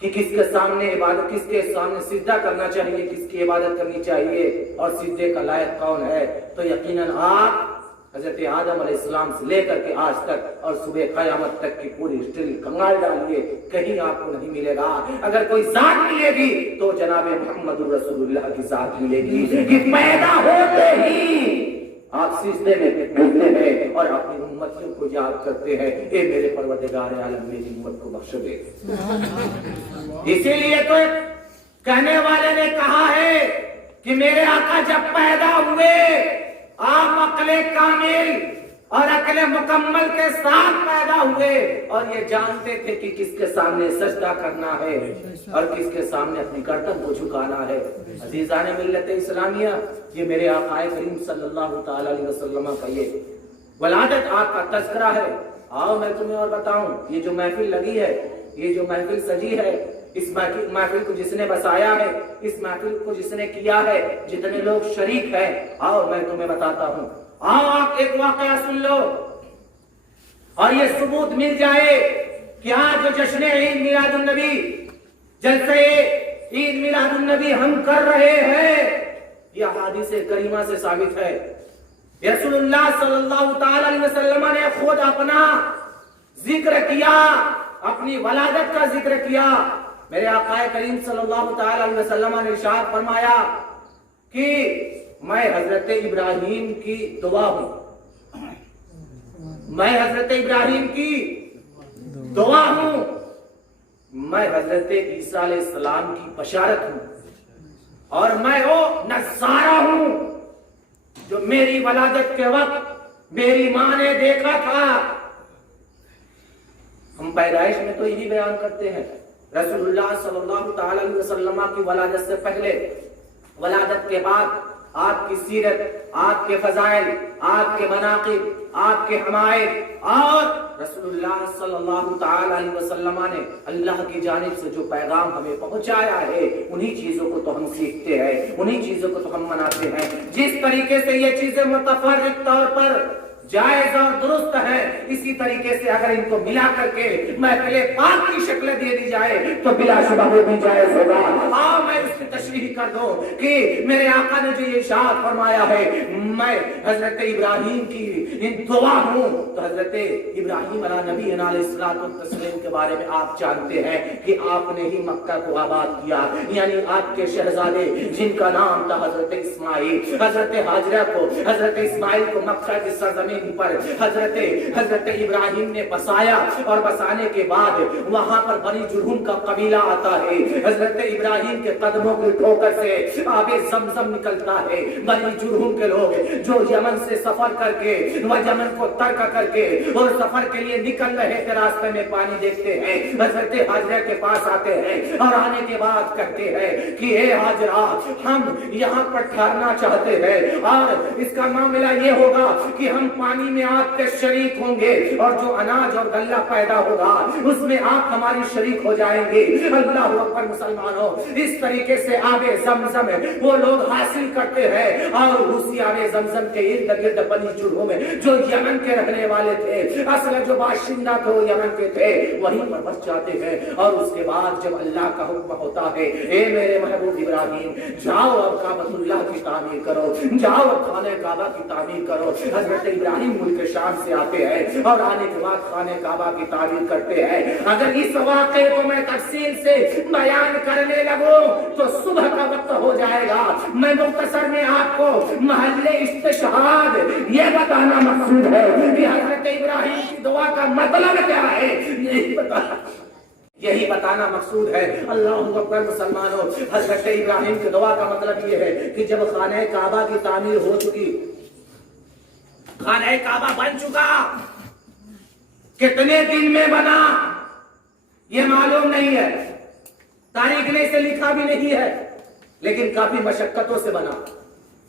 کہ کس کے سامنے عبادت, کس کے سامنے سجدہ کرنا چاہیے, کس کی عبادت کرنی چاہیے, اور سجدے کا لائق کون ہے؟ تو یقیناً آپ حضرت آدم علیہ السلام سے لے کر کے آج تک اور صبح قیامت تک کی پوری ہسٹری کنگال ڈالیے, کہیں آپ کو نہیں ملے گا. اگر کوئی ذات ملے گی تو جناب محمد رسول اللہ کی ذات ملے گی کہ پیدا ہوتے ہی آپ سجدے میں ڈوبتے ہیں اور اپنی امتوں کو یاد کرتے ہیں, اے میرے پروردگار عالم میری امت کو بخش دے. اسی لیے تو کہنے والے نے کہا ہے کہ میرے آقا جب پیدا ہوئے آپ عقل کامل اور عقل مکمل کے ساتھ پیدا ہوئے, اور یہ جانتے تھے کہ کس کے سامنے سجدہ کرنا ہے اور کس کے سامنے اپنی گردن کو جھکانا ہے. عزیزان ملت اسلامیہ, یہ میرے آقا کریم صلی اللہ تعالی علیہ وسلم کا یہ ولادت آپ کا تذکرہ ہے. آؤ میں تمہیں اور بتاؤں, یہ جو محفل لگی ہے, یہ جو محفل سجی ہے, اس محفل کو جس نے بسایا ہے، اس محفل کو جس نے کیا ہے، جتنے لوگ شریک ہیں، آؤ میں تمہیں بتاتا ہوں. آؤ آپ ایک واقعہ سن لو اور یہ ثبوت مل جائے کہ آج جو جشن عید میلاد النبی، جلسے عید میلاد النبی ہم کر رہے ہیں، یہ احادیث کریمہ سے ثابت ہے. رسول اللہ صلی اللہ تعالی علیہ وسلم نے خود اپنا ذکر کیا، اپنی ولادت کا ذکر کیا. میرے آقا کریم صلی اللہ تعالی علیہ وسلم نے ارشاد فرمایا کہ میں حضرت ابراہیم کی دعا ہوں، میں حضرت ابراہیم کی دعا ہوں، میں حضرت عیسیٰ علیہ السلام کی بشارت ہوں، اور میں وہ نصارہ ہوں جو میری ولادت کے وقت میری ماں نے دیکھا تھا. ہم پیدائش میں تو یہی بیان کرتے ہیں. رسول اللہ صلی اللہ تعالی علیہ وسلم کی ولادت سے پہلے، ولادت کے بعد آپ کی سیرت، آپ کے فضائل، آپ کے مناقب، آپ کے حمائد، اور رسول اللہ صلی اللہ تعالی علیہ وسلم نے اللہ کی جانب سے جو پیغام ہمیں پہنچایا ہے، انہی چیزوں کو تو ہم سیکھتے ہیں، انہی چیزوں کو تو ہم مناتے ہیں. جس طریقے سے یہ چیزیں متفرق طور پر جائز اور درست ہے، اسی طریقے سے اگر ان کو ملا کر کے محفل پاک کی شکل دے دی جائے تو بلا شبہ وہ بھی جائز ہوگا. میں اس کی تشریح کر دوں کہ میرے آقا نے جو یہ ارشاد فرمایا ہے میں حضرت ابراہیم کی دعا ہوں، تو حضرت ابراہیم علیہ نبی علیہ الصلوۃ والتسلیم کے بارے میں آپ جانتے ہیں کہ آپ نے ہی مکہ کو آباد کیا، یعنی آپ کے شہزادے جن کا نام تھا حضرت اسماعیل، حضرت ہاجرہ کو، حضرت اسماعیل کو مکہ کی سرزمین پر حضرت ابراہیم نے بسایا، اور بسانے کے بعد وہاں پر بنی جرہم کا قبیلہ آتا ہے. حضرت ابراہیم کے قدموں کی ٹھوکر سے آب زمزم نکلتا ہے. بنی جرہم کے لوگ جو یمن سے سفر کر کے، وہ یمن کو ترک کر کے اور سفر کے لیے نکل رہے تھے، راستے میں پانی دیکھتے ہیں، حضرت ہاجرہ کے پاس آتے ہیں اور آنے کے بعد کہتے ہیں کہ اے ہاجرہ، ہم یہاں پر ٹھہرنا چاہتے ہیں، اور اس کا معاملہ یہ ہوگا کہ ہم پانی میں آپ کے شریک ہوں گے، اور جو اناج اور غلہ پیدا ہوگا اس میں آپ ہماری شریک ہو جائیں گے. اللہ اکبر مسلمانوں، اس طریقے سے آب زمزم وہ لوگ حاصل کرتے ہیں، اور اسی آب زمزم کے ارد گرد بنی جرہم جو یمن کے رہنے والے تھے، اصل جو باشندہ تھے وہ یمن کے تھے، وہیں پر بس جاتے ہیں. اور اس کے بعد جب اللہ کا حکم ہوتا ہے اے میرے محبوب ابراہیم، جاؤ اب کعبۃ اللہ کی تعمیر کرو، جاؤ اب خانہ کعبہ کی تعمیر کرو. حضرت ابراہیم ملک شام سے آتے ہیں اور آنے کے بعد خانہ کعبہ کی تعمیر کرتے ہیں. اگر اس واقعے کو میں تفصیل سے بیان کرنے لگوں تو صبح کا وقت ہو جائے گا. میں مختصر میں آپ کو محل استشہاد یہ بتانا مقصود ہے کہ حضرت ابراہیم کی دعا کا مطلب کیا ہے، یہی بتانا مقصود ہے. اللہ اکبر مسلمانوں، حضرت ابراہیم کی دعا کا مطلب یہ ہے کہ جب خانہ کعبہ کی تعمیر ہو چکی، خانہ کعبہ بن چکا، کتنے دن میں بنا یہ معلوم نہیں ہے، تاریخ نے اسے لکھا بھی نہیں ہے، لیکن کافی مشقتوں سے بنا،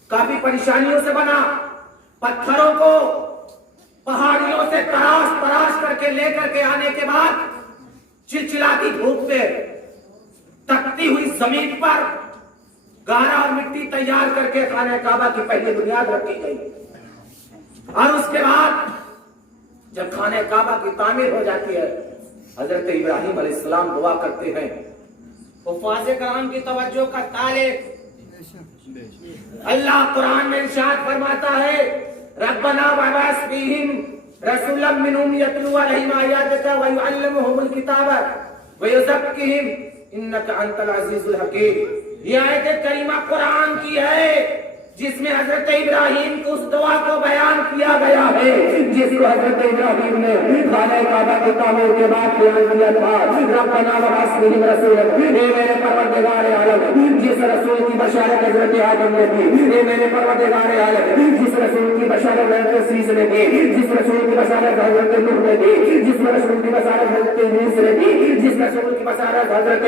کافی پریشانیوں سے بنا. پتھروں کو پہاڑیوں سے تراش کر کے لے کر کے آنے کے بعد چلچلاتی دھوپ پہ تپتی ہوئی زمین پر گارا اور مٹی تیار کر کے خانہ کعبہ کی پہلی بنیاد رکھی گئی. اور اس کے بعد جب خانہ کعبہ کی تعمیر ہو جاتی ہے، حضرت ابراہیم علیہ السلام دعا کرتے ہیں. حفاظ کرام کی توجہ کا طالب، اللہ قرآن میں ارشاد فرماتا ہے ربنا وابعث فیہم رسولا منہم یتلو علیہم آیاتک ویعلمہم الکتاب ویزکیہم انک انت العزیز الحکیم. یہ آیت کریمہ قرآن کی ہے جس میں حضرت ابراہیم کو اس دعا کو بیان کیا گیا ہے جس کو حضرت ابراہیم نے خانہ کعبہ کی تعمیر کے بعد بیان کیا تھا. ربنا وابعث فیہم رسولا، اے میرے پروردگار عالم، جس रसूल की बशारत हजरत आदम ने दी, ए मेरे परवरदिगार आलम, जिस रसूल की बशारत हजरत शीश ने दी, जिस रसूल की बशारत हजरत नूह ने दी, जिस रसूल की बशारत हजरत यूनुस ने दी, जिस रसूल की बशारत हजरत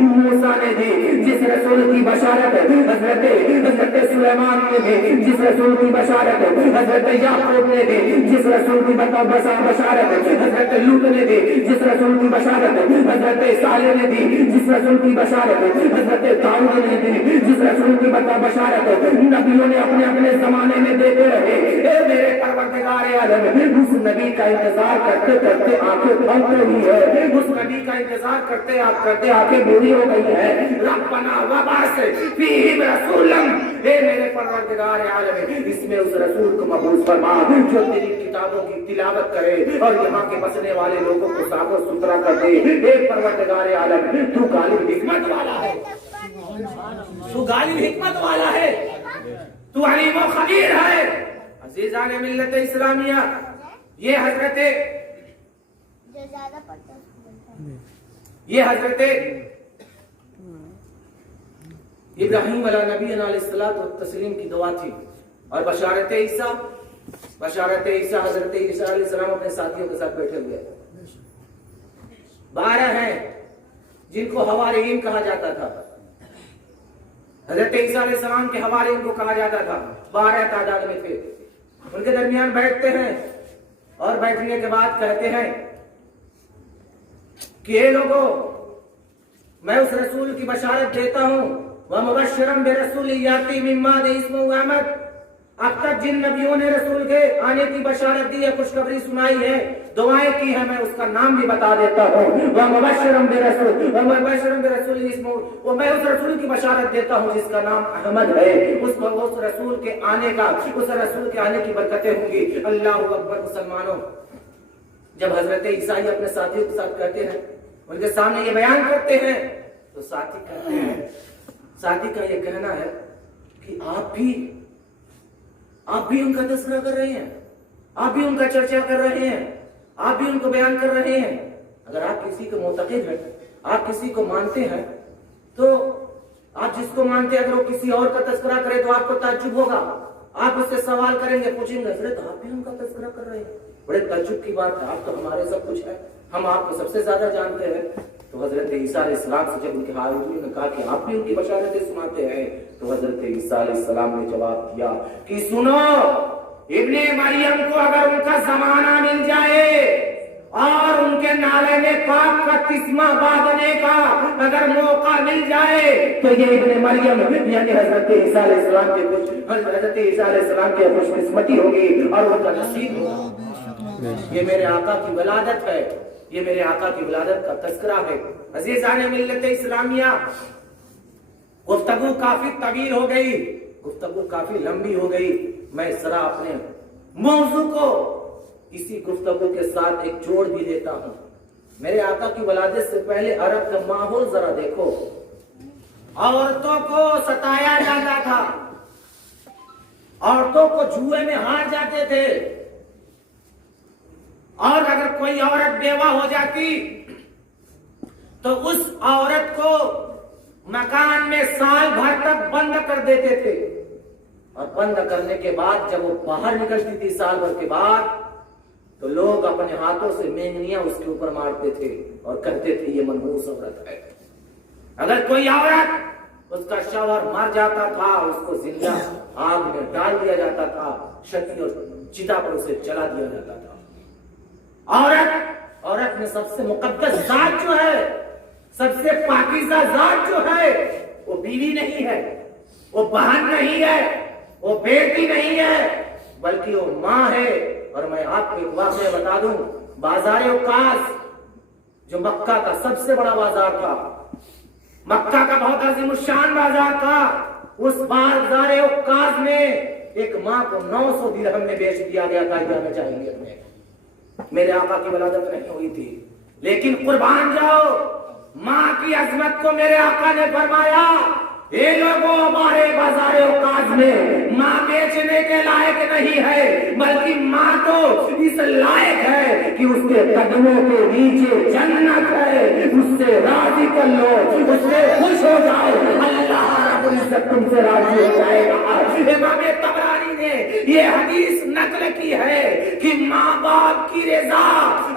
मूसा ने दी, जिस रसूल की बशारत हजरत सुलेमान ने दी, जिस रसूल की बशारत हजरत याकूब ने दी, जिस रसूल की बशारत हजरत लूत ने दी, जिस रसूल की बशारत हजरत सालेह ने दी, जिस रसूल की बशारत हजरत दाऊद ने दी, जिस रसूल की बशारत नबियों ने अपने अपने जमाने में देते रहे। ए मेरे परवरदिगार आलम, उस नबी का इंतजार करते करते आंखें बंद हो गई है, उस नबी का इंतजार करते आंखें बूढ़ी हो गई है। रब्बना वबास फीहिम रसूलन, ए मेरे परवरदिगार आलम, इसमें उस रसूल को मबूस फरमा जो तेरी किताबों की तिलावत करे और यहाँ के बसने वाले लोगों को साफ और सुथरा कर दे। ए परवरदिगार आलम, तू गालिब हिकमत वाला है, तू गालिब हिकमत वाला है, तू अलीम व खबीर है। अजीजान मिल्लत इस्लामिया, ये हजरत इब्राहिम अला नबी अलैहिस्सलात व तस्लीम की दुआ थी। और बशारत ईसा हजरत ईसा अलैहिस्सलाम अपने साथियों के साथ बैठे हुए 12 हैं जिनको हवारीन कहा जाता था। हजरत ईसा अलैहिस्सलाम के हवारीन को कहा जाता था, 12 तादाद में थे। उनके दरमियान बैठते हैं और बैठने के बाद कहते हैं कि ये लोगों, मैं उस रसूल की बशारत देता हूं, वह मुबश्शिरन बिरसूल याती मिन बाद इस्मुहु अहमद। अब तक जिन नबियों ने रसूल के आने की बशारत दी है, खुशखबरी सुनाई है, दुआएं की है, मैं उसका नाम भी बता देता हूँ। वह मुबश्शिरन बिरसूल इस्मुहु, वो मैं उस रसूल की बशारत देता हूँ जिसका नाम अहमद है। उस रसूल के आने का, उस रसूल के आने की बरकतें होंगी। अल्लाह अकबर। मुसलमानों, जब हजरत ईसाई अपने साथियों के साथ कहते हैं, उनके सामने ये बयान करते हैं, तो साथी कहते हैं, साथी का ये कहना है कि आप भी उनका तस्करा कर रहे हैं, आप भी उनका चर्चा कर रहे हैं, आप भी उनको बयान कर रहे हैं। अगर आप किसी को मुतक़िद हैं, आप किसी को मानते हैं, तो आप जिसको मानते हैं अगर वो किसी और का तस्करा करे तो आपको ताज्जुब होगा। आप उससे सवाल करेंगे, पूछेंगे, हजरत आप भी उनका तस्करा कर रहे हैं, बड़े ताज्जुब की बात है, आप तो हमारे सब कुछ है, हम आपको सबसे ज्यादा जानते हैं। तो हजरत ईसा अलैहिस्सलाम से जब उनके हाजिर ने कहा कि आप भी उनकी बशारतें सुनाते हैं, तो हजरत ईसा अलैहिस्सलाम ने जवाब दिया कि सुनो, इब्ने मरियम को अगर उनका जमाना मिल जाए और उनके नाले में पाक का तिस्मा बांधने का अगर मौका मिल जाए, तो ये इब्ने मरियम यानी हजरत ईसा अलैहिस्सलाम के खुशकिस्मती होगी और उनका नसीब होगा। ये मेरे आका की वलादत है, ये मेरे आका की विलादत का तस्करा है। अज़ीज़ान मिल्लत इस्लामिया, गुफ्तगू काफी तवील हो गई, गुफ्तगू काफी लंबी हो गई। मैं जरा अपने मौजू को इसी गुफ्तगू के साथ एक जोड़ भी देता हूं। मेरे आका की विलादत से पहले अरब का माहौल जरा देखो। औरतों को सताया जाता था, औरतों को जुए में हार जाते थे, और अगर कोई औरत बेवा हो जाती तो उस औरत को मकान में साल भर तक बंद कर देते थे, और बंद करने के बाद जब वो बाहर निकलती थी साल भर के बाद, तो लोग अपने हाथों से मेंगनियां उसके ऊपर मारते थे और कहते थे ये मनहूस औरत है। अगर कोई औरत, उसका शौहर मर जाता था, उसको जिंदा आग में डाल दिया जाता था, शक्ति और चिता पर उसे जला दिया जाता था। औरत में सबसे मुकद्दस जात जो है, सबसे पाकीज़ा जात जो है, वो बीवी नहीं है, वो बहन नहीं है, वो बेटी नहीं है, बल्कि वो माँ है। और मैं आपको एक वाक़या बता दूं, बाजार उकास जो मक्का का सबसे बड़ा बाजार था, मक्का का बहुत अज़ीमुश्शान बाजार था, उस बाजार उकास में एक माँ को 900 दिरहम में बेच दिया गया था इब्राहिम जाहिलियत में। मेरे आका की वलादत नहीं हुई थी, लेकिन कुर्बान जाओ, माँ की अजमत को मेरे आका ने फरमाया, ये लोगों हमारे बाज़ार औकात में माँ बेचने के लायक नहीं है, बल्कि माँ तो इस लायक है कि उसके कदमों के नीचे जन्नत है, उससे राजी कर लो, उससे खुश हो जाओ। अल्लाह रब्बुल इज्जत तुमसे राजी हो जाएगा। इमाम तबरानी ने ये हदीस नकल की है कि माँ बाप की रजा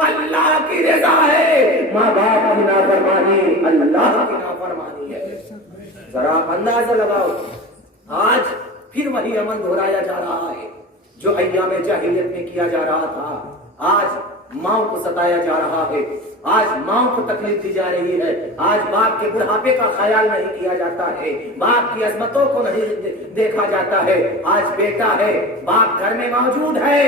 अल्लाह की रजा है, माँ बाप की नाफरमानी अल्लाह की नाफरमानी है। जरा अंदाजा लगाओ, आज फिर वही अमल दोहराया जा रहा है जो अय्याम जाहिलियत में किया जा रहा था। आज माओ को सताया जा रहा है, आज माओ को तकलीफ दी जा रही है, आज बाप के बुढ़ापे का ख्याल नहीं किया जाता है, बाप की अजमतों को नहीं देखा जाता है। आज बेटा है, बाप घर में मौजूद है,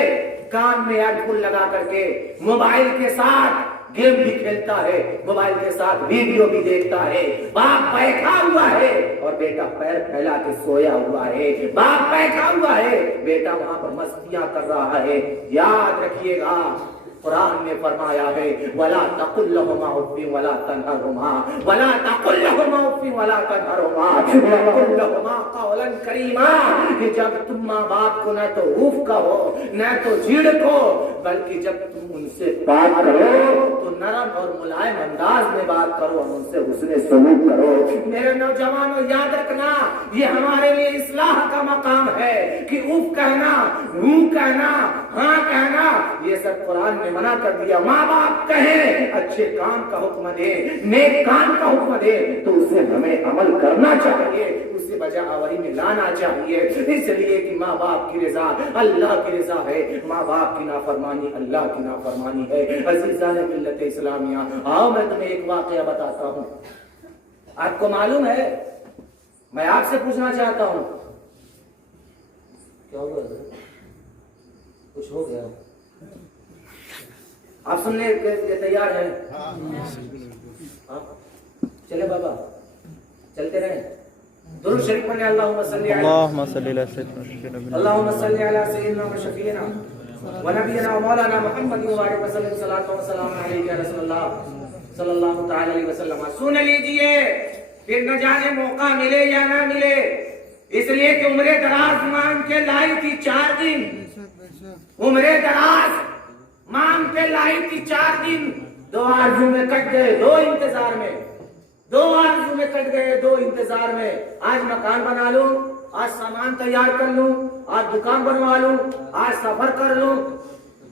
कान में हेडफोन लगा करके मोबाइल के साथ गेम भी खेलता है, मोबाइल के साथ वीडियो भी देखता है। बाप बैठा हुआ है और बेटा पैर फैला के सोया हुआ है। बाप बैठा हुआ है, बेटा वहां पर मस्तियां कर रहा है। याद रखिएगा, कुरान में फरमाया है वला तकुल लहुमा उफ़्फ़िन वला तनहरुमा वला तकुल लहुमा उफ़्फ़िन वला तनहरुमा वकुल लहुमा क़ौलन करीमा, कि जब तुम माँ बाप को न तो उफ कहो न तो झिड़को, बल्कि जब तुम उनसे बात करो तो नरम और मुलायम अंदाज में बात करो और उनसे हुस्ने सलूक करो। मेरे नौजवानों, याद रखना, ये हमारे लिए इस्लाह का मकाम है कि उफ कहना, हूं कहना, हाँ कहना, ये सब कुरान ने मना कर दिया। माँ बाप कहे अच्छे काम का हुक्म दे, नेक काम का हुक्म दे, तो उसे हमें अमल करना चाहिए, उसे बजावरी में लाना चाहिए। इसलिए कि माँ बाप की रजा अल्लाह की रजा है, माँ बाप की नाफरमानी अल्लाह की नाफरमानी है। अज़ीज़ान मिल्लत इस्लामिया, आओ मैं तुम्हें एक वाक़या बताता हूँ। आपको मालूम है, मैं आपसे पूछना चाहता हूँ, क्या हुआ? कुछ हो गया? आप सुनने के तैयार हैं? हाँ, चले बाबा, चलते रहे। दुरूद शरीफ पढ़े, अल्लाहुम्मा सल्ली अला सय्यिदना व शफीना व नबियना व मौलाना मुहम्मद व आलिहि वसल्लम, सल्लल्लाहु व सल्लम अलैहि या रसूलल्लाह सल्लल्लाहु तआला अलैहि वसल्लम। सुन लीजिए, फिर न जाने मौका मिले या ना मिले, इसलिए कि उम्रे दराज मांग के लाई थी 4 दिन, उम्रे दराज मांग के लाई थी 4 दिन, 2 आरज़ू में कट गए, 2 इंतजार में, 2 आरज़ू में कट गए, 2 इंतजार में। आज मकान बना लूं, आज सामान तैयार कर लूं, आज दुकान बनवा लूं, आज सफर कर लूं,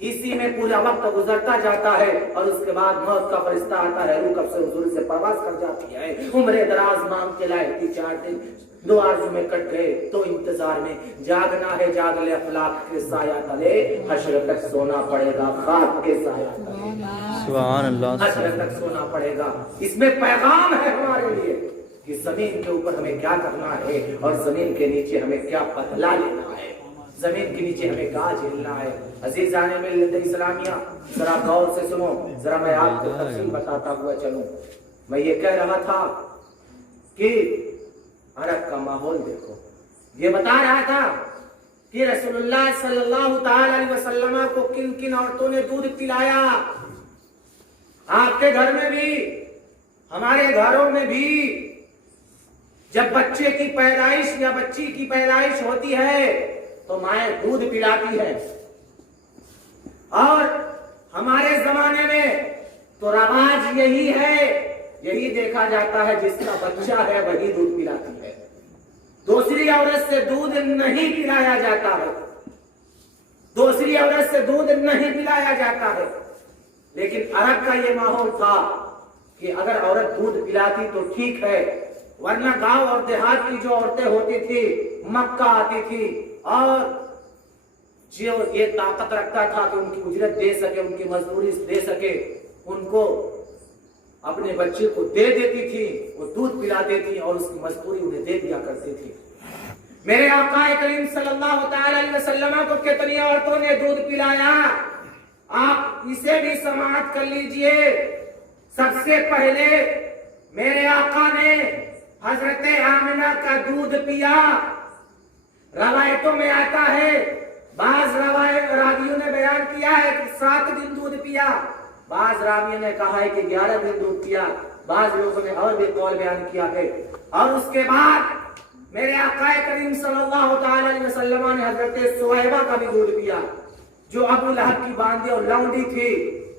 इसी में पूरा वक्त गुजरता जाता है और उसके बाद मौत का फरिश्ता आता है, रूह कब्ज़ हुजूर से परवास कर जाती है। उम्रे दराज मांग के लाई थी 4 दिन, 2 आरज़ू में कट गए, 2 इंतजार में। जागना है, जाग ले अखलाक के साया तले, हश्र तक सोना पड़ेगा खाक के साया तले। सुभान अल्लाह, हश्र तक सोना पड़ेगा। इसमें पैगाम है हमारे लिए कि जमीन के ऊपर हमें क्या करना है और जमीन के नीचे हमें क्या बदला लेना है, जमीन के नीचे हमें क्या झेलना है। अज़ीज़ान मिल्लत इस्लामिया, जरा गौर से सुनो, जरा मैं आपको तफसील बताता हुआ चलूं। मैं ये कह रहा था कि अरब का माहौल देखो, ये बता रहा था कि रसूलुल्लाह सल्लल्लाहु तआला अलैहि वसल्लम को किन किन औरतों ने दूध पिलाया। आपके घर में भी, हमारे घरों में भी, जब बच्चे की पैदाइश या बच्ची की पैदाइश होती है तो माएं दूध पिलाती है। और हमारे जमाने में तो रवाज यही है, यही देखा जाता है, जिसका बच्चा है वही दूध पिलाती है, दूसरी औरत से दूध नहीं पिलाया जाता है, दूसरी औरत से दूध नहीं पिलाया जाता है। लेकिन अरब का ये माहौल था कि अगर औरत दूध पिलाती तो ठीक है, वरना गांव और देहात की जो औरतें होती थी, मक्का आती थी और जो ये ताकत रखता था कि उनकी उजरत दे सके, उनकी मजदूरी दे सके, उनको अपने बच्चे को दे देती थी, वो दूध पिलाती थी और उसकी मजदूरी उन्हें दे दिया करती थी। मेरे आका करीम सल्लल्लाहु तआला अलैहि वसल्लम को कितनी औरतों ने दूध पिलाया, आप इसे भी समाअत कर लीजिए। सबसे पहले मेरे आका ने हजरत आमिना का दूध पिया। रवायतों में आता है, बाज रावियों ने बयान किया है कि 7 दिन दूध पिया, बाज रावियों ने कहा है कि 11 दिन दूध पिया, बाज लोगों ने और भी कौल बयान किया है। और उसके बाद मेरे आका करीम सल्लल्लाहु तआला अलैहि वसल्लम ने हजरत सुहैबा का भी दूध पिया, जो अबू लहब की बांदी और लौंडी थी,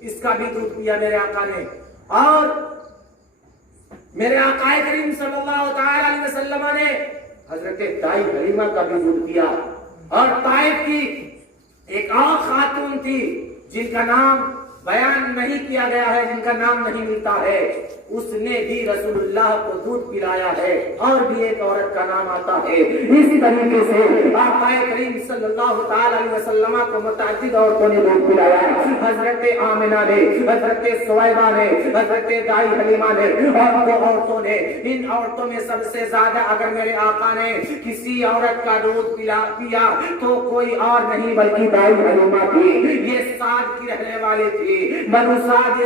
इसका भी दूध पिया मेरे आका ने। और میرے آقا کریم صلی اللہ تعالی علیہ وسلم نے حضرت دائی حلیمہ کا بھی دودھ پیا، اور طائف کی ایک اور خاتون تھی جن کا نام بیان نہیں کیا گیا ہے، جن کا نام نہیں ملتا ہے، اس نے بھی رسول اللہ کو دودھ پلایا ہے، اور بھی ایک عورت کا نام آتا ہے۔ اسی طریقے سے آقا کریم صلی اللہ تعالی علیہ وسلم کو متعدد عورتوں نے دودھ پلایا ہے، حضرت آمنہ نے، حضرت سویبہ نے، حضرت دائی حلیمہ نے، اور وہ عورتوں نے۔ ان عورتوں میں سب سے زیادہ اگر میرے آقا نے کسی عورت کا دودھ پیا تو کوئی اور نہیں بلکہ دائی حلیمہ تھی۔ یہ سعد کی رہنے والی تھی، بنو سعد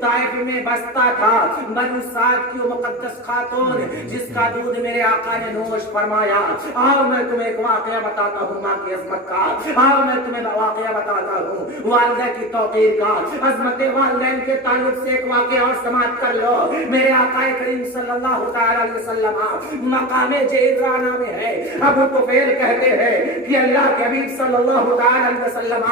طائف میں بستا تھا۔ بنو سعد کی وہ مقدس خاتون جس کا دودھ میرے آقا نے نوش فرمایا۔ آؤ میں تمہیں ایک واقعہ بتاتا ہوں ماں کی عظمت کا، آؤ میں تمہیں واقعہ بتاتا ہوں والدہ کی توقیر کا، عظمت والدین کے تعلق سے ایک واقعہ اور سماعت کر لو۔ میرے آقا کریم صلی اللہ تعالی علیہ وسلم مقام جعرانہ میں ہے۔ ابو طفیل کہتے ہیں کہ اللہ کے حبیب صلی اللہ تعالی علیہ وسلم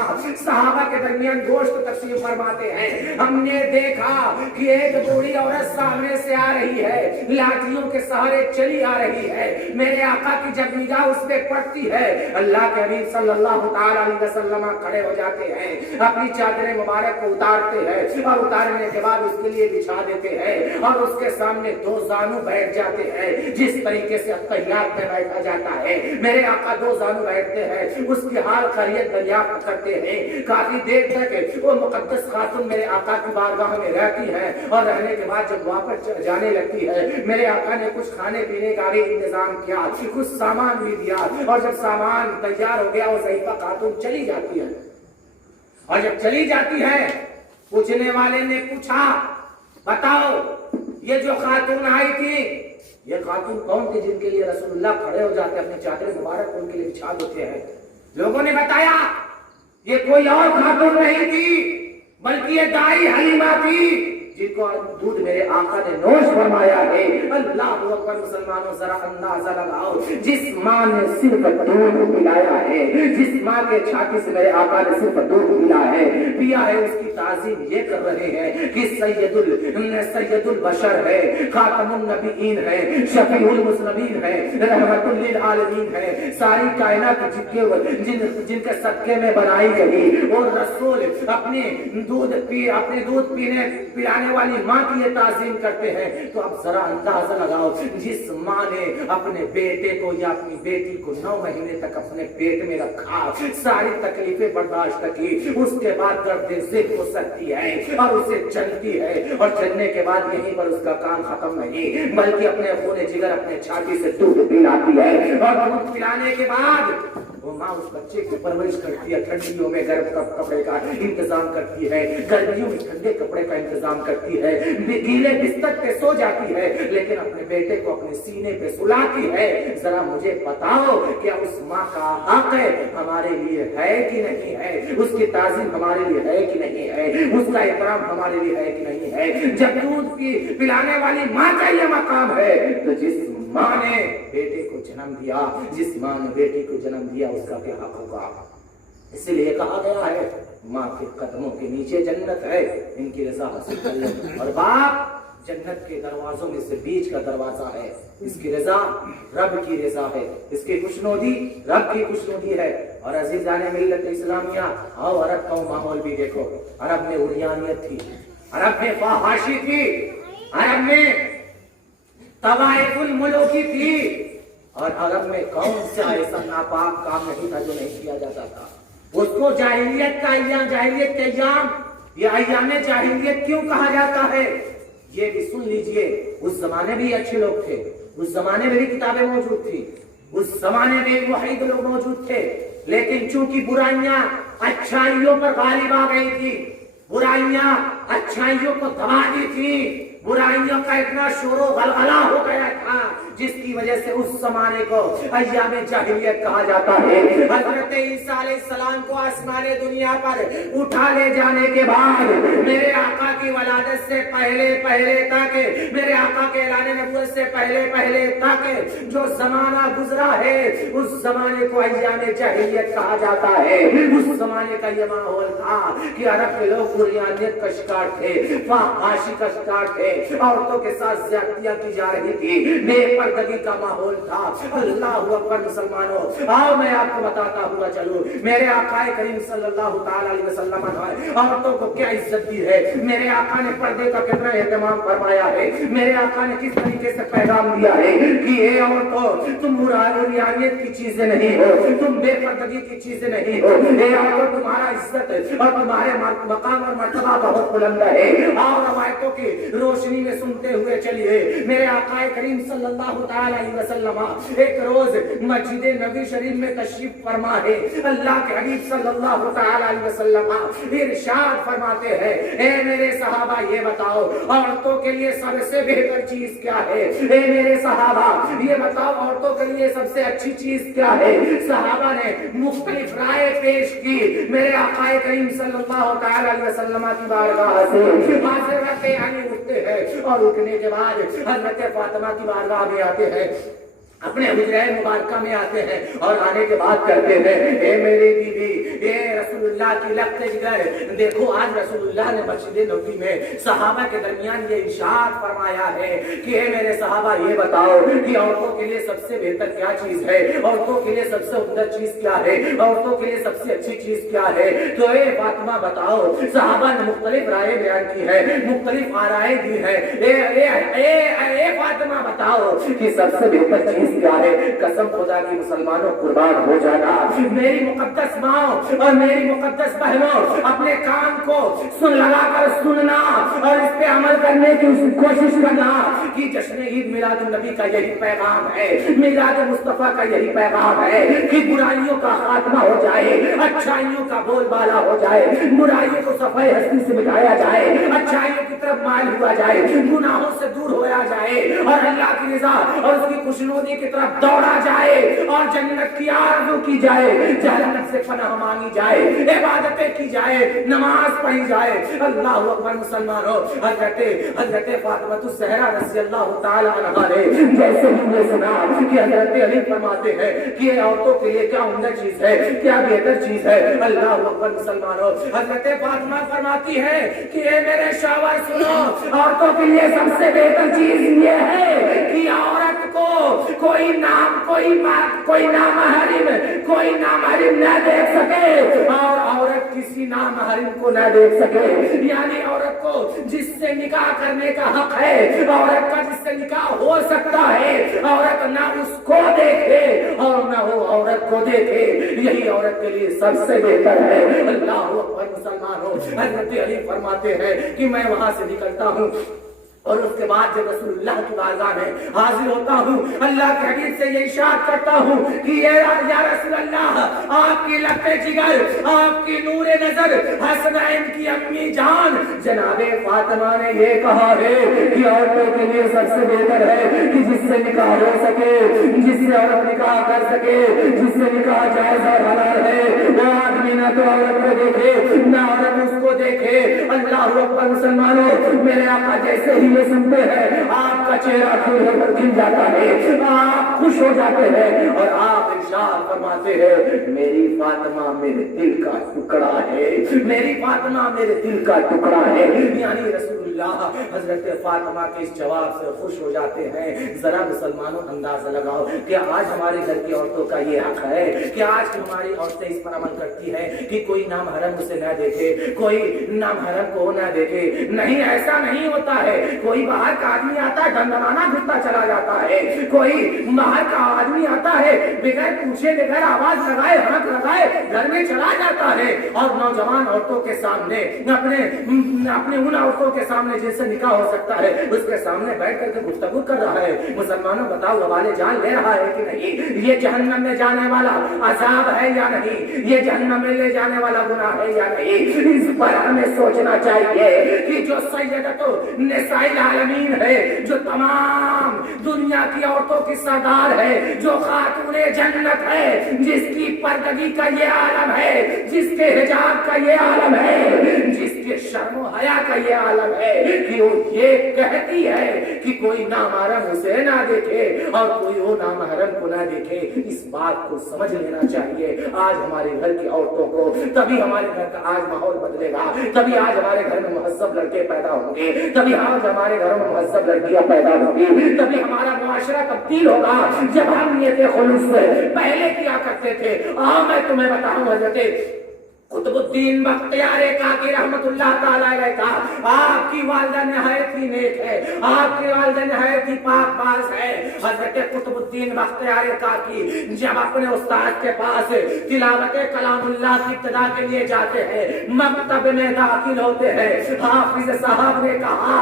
صحابہ کے درمیان گوشت تقسیم فرماتے ہیں۔ ہم نے دیکھا کہ ایک بوڑھی عورت سامنے سے آ رہی ہے، لاٹھیوں کے سہارے چلی آ رہی ہے۔ میرے آقا کی جب نگاہ اس پہ پڑتی ہے، اللہ کے حبیب صلی اللہ تعالی علیہ وسلم کھڑے ہو جاتے ہیں، اپنی چادر مبارک کو اتارتے ہیں، اور اتارنے کے بعد اس کے لیے بچھا دیتے ہیں، اور اس کے سامنے دو زانو بیٹھ جاتے ہیں جس طریقے سے اتحیات میں بیٹھا جاتا ہے۔ میرے آقا دو زانو بیٹھتے ہیں، اس کی حال خیریت دریافت کرتے ہیں۔ کافی دیر تک وہ مقدس خاتون میرے آقا کی بارگاہ میں رہتی ہے، اور رہنے کے بعد جب واپس جانے لگتی ہے، میرے آقا نے کچھ کھانے پینے کا بھی انتظام کیا، کچھ سامان بھی دیا، اور جب سامان تیار ہو گیا وہ ضعیفہ خاتون چلی جاتی ہے۔ اور جب چلی جاتی ہے، پوچھنے والے نے پوچھا بتاؤ یہ جو خاتون آئی تھی یہ خاتون کون تھی جن کے لیے رسول اللہ کھڑے ہو جاتے اپنی چادر مبارک ان کے لیے بچھا دیتے ہیں؟ لوگوں نے بتایا یہ کوئی اور خاتون نہیں تھی بلکہ یہ دائی حلیمہ تھی جن کو دودھ میرے آقا نے نوش فرمایا ہے۔ اللہ اکبر مسلمانوں ذرا اندازہ لگاؤ، جس ماں نے صرف دودھ پلایا ہے، جس ماں کے چھاتی سے میرے آقا نے صرف دودھ پیا ہے، اس کی تعظیم یہ کر رہے ہیں کہ سید البشر ہے، خاتم النبیین ہے، شفیع المذنبین ہے، رحمت للعالمین ہے، ساری کائنات جن کے صدقے میں بنائی گئی، اور رسول اپنے دودھ پلانے والی ماں کی یہ تعظیم کرتے ہیں۔ تو اب ذرا اندازہ لگاؤ، جس ماں نے اپنے بیٹے کو یا اپنی بیٹی کو 9 مہینے تک اپنے پیٹ میں رکھا، ساری تکلیفیں برداشت کی، اس کے بعد درد ذکر ہو سکتی ہے اور اسے چلتی ہے، اور چلنے کے بعد یہیں پر اس کا کام ختم نہیں بلکہ اپنے خون جگر اپنے چھاتی سے دودھ پلاتی ہے، اور دودھ پلانے کے بعد وہ ماں اس بچے کی پرورش کرتی ہے، ٹھنڈیوں میں گرم کپڑے کا انتظام کرتی ہے، گرمیوں میں ٹھنڈے کپڑے کا انتظام کرتی ہے، گیلے بستر پہ سو جاتی ہے، لیکن اپنے بیٹے کو اپنے سینے پہ سلاتی ہے۔ ذرا مجھے بتاؤ کیا اس ماں کا حق ہمارے لیے ہے کہ نہیں ہے؟ اس کی تعظیم ہمارے لیے ہے کہ نہیں ہے؟ اس کا احترام ہمارے لیے ہے کہ نہیں ہے؟ جب دودھ پلانے والی ماں کا یہ مقام ہے تو جس ماں نے بیٹے کو جنم دیا، جس ماں نے بیٹی کو جنم دیا، اس کا کیا حق ہوگا؟ اس لیے کہا گیا ہے ماں کے قدموں کے نیچے جنت ہے، ان کی رضا حاصل کر لو، اور باپ جنت کے دروازوں میں سے بیچ کا دروازہ ہے، اس کی رضا رب کی رضا ہے، اس کی خوشنودی رب کی خوشنودی ہے۔ اور عزیزان ملت اسلامیہ، آؤ عرب کا ماحول بھی دیکھو، عرب میں عریانیت تھی، عرب میں فحاشی تھی، عرب میں طوائف الملوکی تھی، اور عرب میں کون سا ایسا ناپاک کام نہیں تھا جو نہیں کیا جاتا تھا۔ اس کو جاہلیت کا ایام، جاہلیت کے ایام، یہ ایام جاہلیت کیوں کہا جاتا ہے یہ بھی سن لیجئے۔ اس زمانے بھی اچھے لوگ تھے، اس زمانے میں بھی کتابیں موجود تھی، اس زمانے میں موحد لوگ موجود تھے، لیکن چونکہ برائیاں اچھائیوں پر غالب آ گئی تھی، برائیاں اچھائیوں کو دبا دی تھی، برائیوں کا اتنا شور و غلغلہ ہو گیا تھا جس کی وجہ سے اس زمانے کو ایام جاہلیت کہا جاتا ہے۔ حضرت عیسیٰ علیہ السلام کو آسمان دنیا پر اٹھا لے جانے کے بعد میرے آقا کی ولادت سے پہلے تک، میرے آقا کے اعلان نبوت سے پہلے تک جو زمانہ گزرا ہے اس زمانے کو ایام جاہلیت کہا جاتا ہے۔ اس زمانے کا یہ ماحول تھا کہ عرب کے لوگ عریانیت کا شکار تھے، فحاشی کا شکار تھے، में औरतों के साथ ज्यादतियां की जा रही थी, बे पर्दगी का माहौल था। अल्लाह अकबर मुसलमानों, आओ मैं आपको बताता हुआ चलूं, मेरे आका करीम सल्लल्लाहु ताला अलैहि वसल्लम ने औरतों को क्या इज्जत दी है, मेरे आका ने पर्दे का कितना एहतमाम फरमाया है, मेरे आका ने किस तरीके से पैगाम दिया है कि ये औरतों तुम मुरानियत की चीजें नहीं हो, तुम बेपर्दगी की चीजें नहीं हो, ये औरतों तुम्हारा इज्जत और तुम्हारे मकाम और मर्तबा बहुत बुलंद है। और रवायतों की रोशनी में सुनते हुए चलिए, मेरे आका करीम सल्लल्लाहु ताला अलैहि वसल्लम एक रोज मस्जिद नबी शरीफ में तशरीफ फरमा है। अल्लाह के हबीब सल्लल्लाहु ताला अलैहि वसल्लम इरशाद फरमाते हैं, ए मेरे सहाबा ये बताओ औरतों के लिए सबसे बेहतर चीज क्या है, ए मेरे सहाबा ये बताओ औरतों के लिए सबसे अच्छी चीज क्या है। सहाबा ने मुख्तलिफ राय पेश की, मेरे आका करीम सल्लल्लाहु ताला अलैहि वसल्लम की बारगाह से हजरत अली उठते हैं और उठने के बाद हजरत फातिमा की बारगाह में आते हैं, अपने हुजरे मुबारका में आते हैं और आने के बाद कहते हैं, ए मेरी बीवी, ए रसूलुल्लाह की लफ्ज़ जिगर, देखो आज रसूलुल्लाह ने मस्जिद नबवी में सहाबा के दरमियान ये इरशाद फरमाया है कि ए मेरे सहाबा ये बताओ कि औरतों के लिए सबसे बेहतर क्या चीज है, औरतों के लिए सबसे उम्दा चीज क्या है, औरतों के लिए सबसे अच्छी चीज क्या है। तो ए फातिमा बताओ, सहाबा ने मुख्तलिफ राय बयान की है, मुख्तलिफ आराएं दी है, ए फातिमा बताओ कि सबसे बेहतर चीज क्या है। कसम खुदा की मुसलमानों कुर्बान हो जाना, मेरी मुकद्दस माँ और मेरी मुकद्दस बहनों, अपने कान को सुन लगाकर सुनना और इस पे अमल करने की कोशिश करना कि जश्न ईद मिलाद नबी का यही पैगाम है, मिलाद मुस्तफा का यही पैगाम है कि बुराइयों का खात्मा हो जाए, अच्छाइयों का बोलबाला हो जाए, बुराइयों को सफाई हस्ती से मिटाया जाए, अच्छाइयों की तरफ माइल हुआ जाए, गुनाहों से दूर होया जाए और अल्लाह की रज़ा और उसकी खुशनुदी की तरफ दौड़ा जाए और जन्नत की आरज़ू की जाए, जहन्नम से पनाह मांगी जाए, इबादतें की जाए, नमाज पढ़ी जाए। अल्लाह अकबर मुसलमानों, हजरत फातिमा ज़हरा रज़ियल्लाहु ताला अन्हा ने जैसे हमने सुना कि हजरत अली फरमाते हैं कि ये औरतों के लिए क्या उम्दा चीज है, क्या बेहतर चीज है। अल्लाह अकबर मुसलमानों, हजरत फातिमा फरमाती है कि ये मेरे शावर सुनो, औरतों के लिए सबसे बेहतर चीज ये है कि औरत को कोई नामहरीम न देख सके और औरत किसी नामहरीम को न देख सके, यानी औरत को जिससे निकाह करने का हक है, औरत का जिससे निकाह हो सकता है, औरत ना उसको देखे और ना वो औरत को देखे, यही औरत के लिए सबसे बेहतर है। अल्लाह अकबर मुसलमानों, हज़रत अली फरमाते हैं कि मैं वहां से निकलता हूँ और उसके बाद जब रसूलुल्लाह की बारगाह में हाजिर होता हूँ, अल्लाह के हबीब से ये इशारा करता हूँ कि या रसूलल्लाह, आपकी लफ्ज़े जिगर, आपकी नूरे नजर, हसनैन की अम्मी जान जनाबे फातिमा ने ये कहा है कि औरतों के लिए सबसे बेहतर है कि जिससे निकाह हो सके, जिससे औरत निकाह कर सके, जिससे निकाह जायज और हलाल है, वो आदमी ना तो औरत को देखे ना औरत उसको देखे। अल्लाह अकबर मुसलमानों, मेरे आका जैसे ही ये सुनते हैं आपका चेहरा खिल जाता है, आप खुश हो जाते हैं और आप इरशाद फरमाते हैं, मेरी फातिमा मेरे दिल का टुकड़ा है, मेरी फातिमा मेरे दिल का टुकड़ा है। यानी रसूलुल्लाह हजरत फातिमा के इस जवाब से खुश हो जाते हैं। जरा मुसलमानों अंदाजा लगाओ कि आज हमारे घर की औरतों का ये हक है कि आज की हमारी औरतें इस पर अमल करती है कि कोई नामहरम उसे न देखे, कोई नामहरम को न देखे। नहीं, ऐसा नहीं होता है। कोई बाहर का आदमी आता है, धमधमाना घुसता चला जाता है, कोई बाहर का आदमी आता है बगैर पूछे बगैर आवाज लगाए हाथ लगाए घर में चला जाता है और नौजवान औरतों के सामने अपने उन औरतों के सामने जिससे निकाह हो सकता है उसके सामने बैठ करके गुफ्तगू कर रहा है। मुसलमानों बताओ, हवाले जान ले रहा है कि नहीं? ये जहन्नम में जाने वाला अजाब है या नहीं? ये जहन्नम में ले जाने वाला गुनाह है या नहीं? इस पर हमें सोचना चाहिए कि जो सैयदतो निसाइल आलमीन है, जो तमाम दुनिया की औरतों की सरदार है, जो खातूने जन्नत है, जिसकी पर्दगी का ये आलम है, जिसके हिजाब का ये आलम है, जिस ये शर्म हया का ये आलम है कि वो ये कहती है कि कोई नामहरम उसे ना देखे और कोई वो नामहरम को ना देखे। इस बात को समझ लेना चाहिए आज हमारे घर की औरतों को, तभी हमारे घर का आज माहौल बदलेगा, तभी आज हमारे घर में मुहज्जब लड़के पैदा होंगे, तभी आज हमारे घरों में मुहज्जब लड़कियां पैदा होंगी, तभी हमारा मुआशरा तब्दील होगा। जब हम नियत खुलूस से पहले किया करते थे, मैं तुम्हें बताऊं हजरत कुतुबुद्दीन बख्तियार काकी रहमतुल्लाह ताला अलैह का आपकी वालिदा निहायत ही नेक है, आपकी वालिदा निहायत ही पाकबाज है। हजरत कुतुबुद्दीन बख्तियार काकी जब अपने उस्ताद के पास तिलावत कलामुल्लाह की इब्तिदा के लिए जाते हैं, मकतब में दाखिल होते हैं, हाफिज साहब ने कहा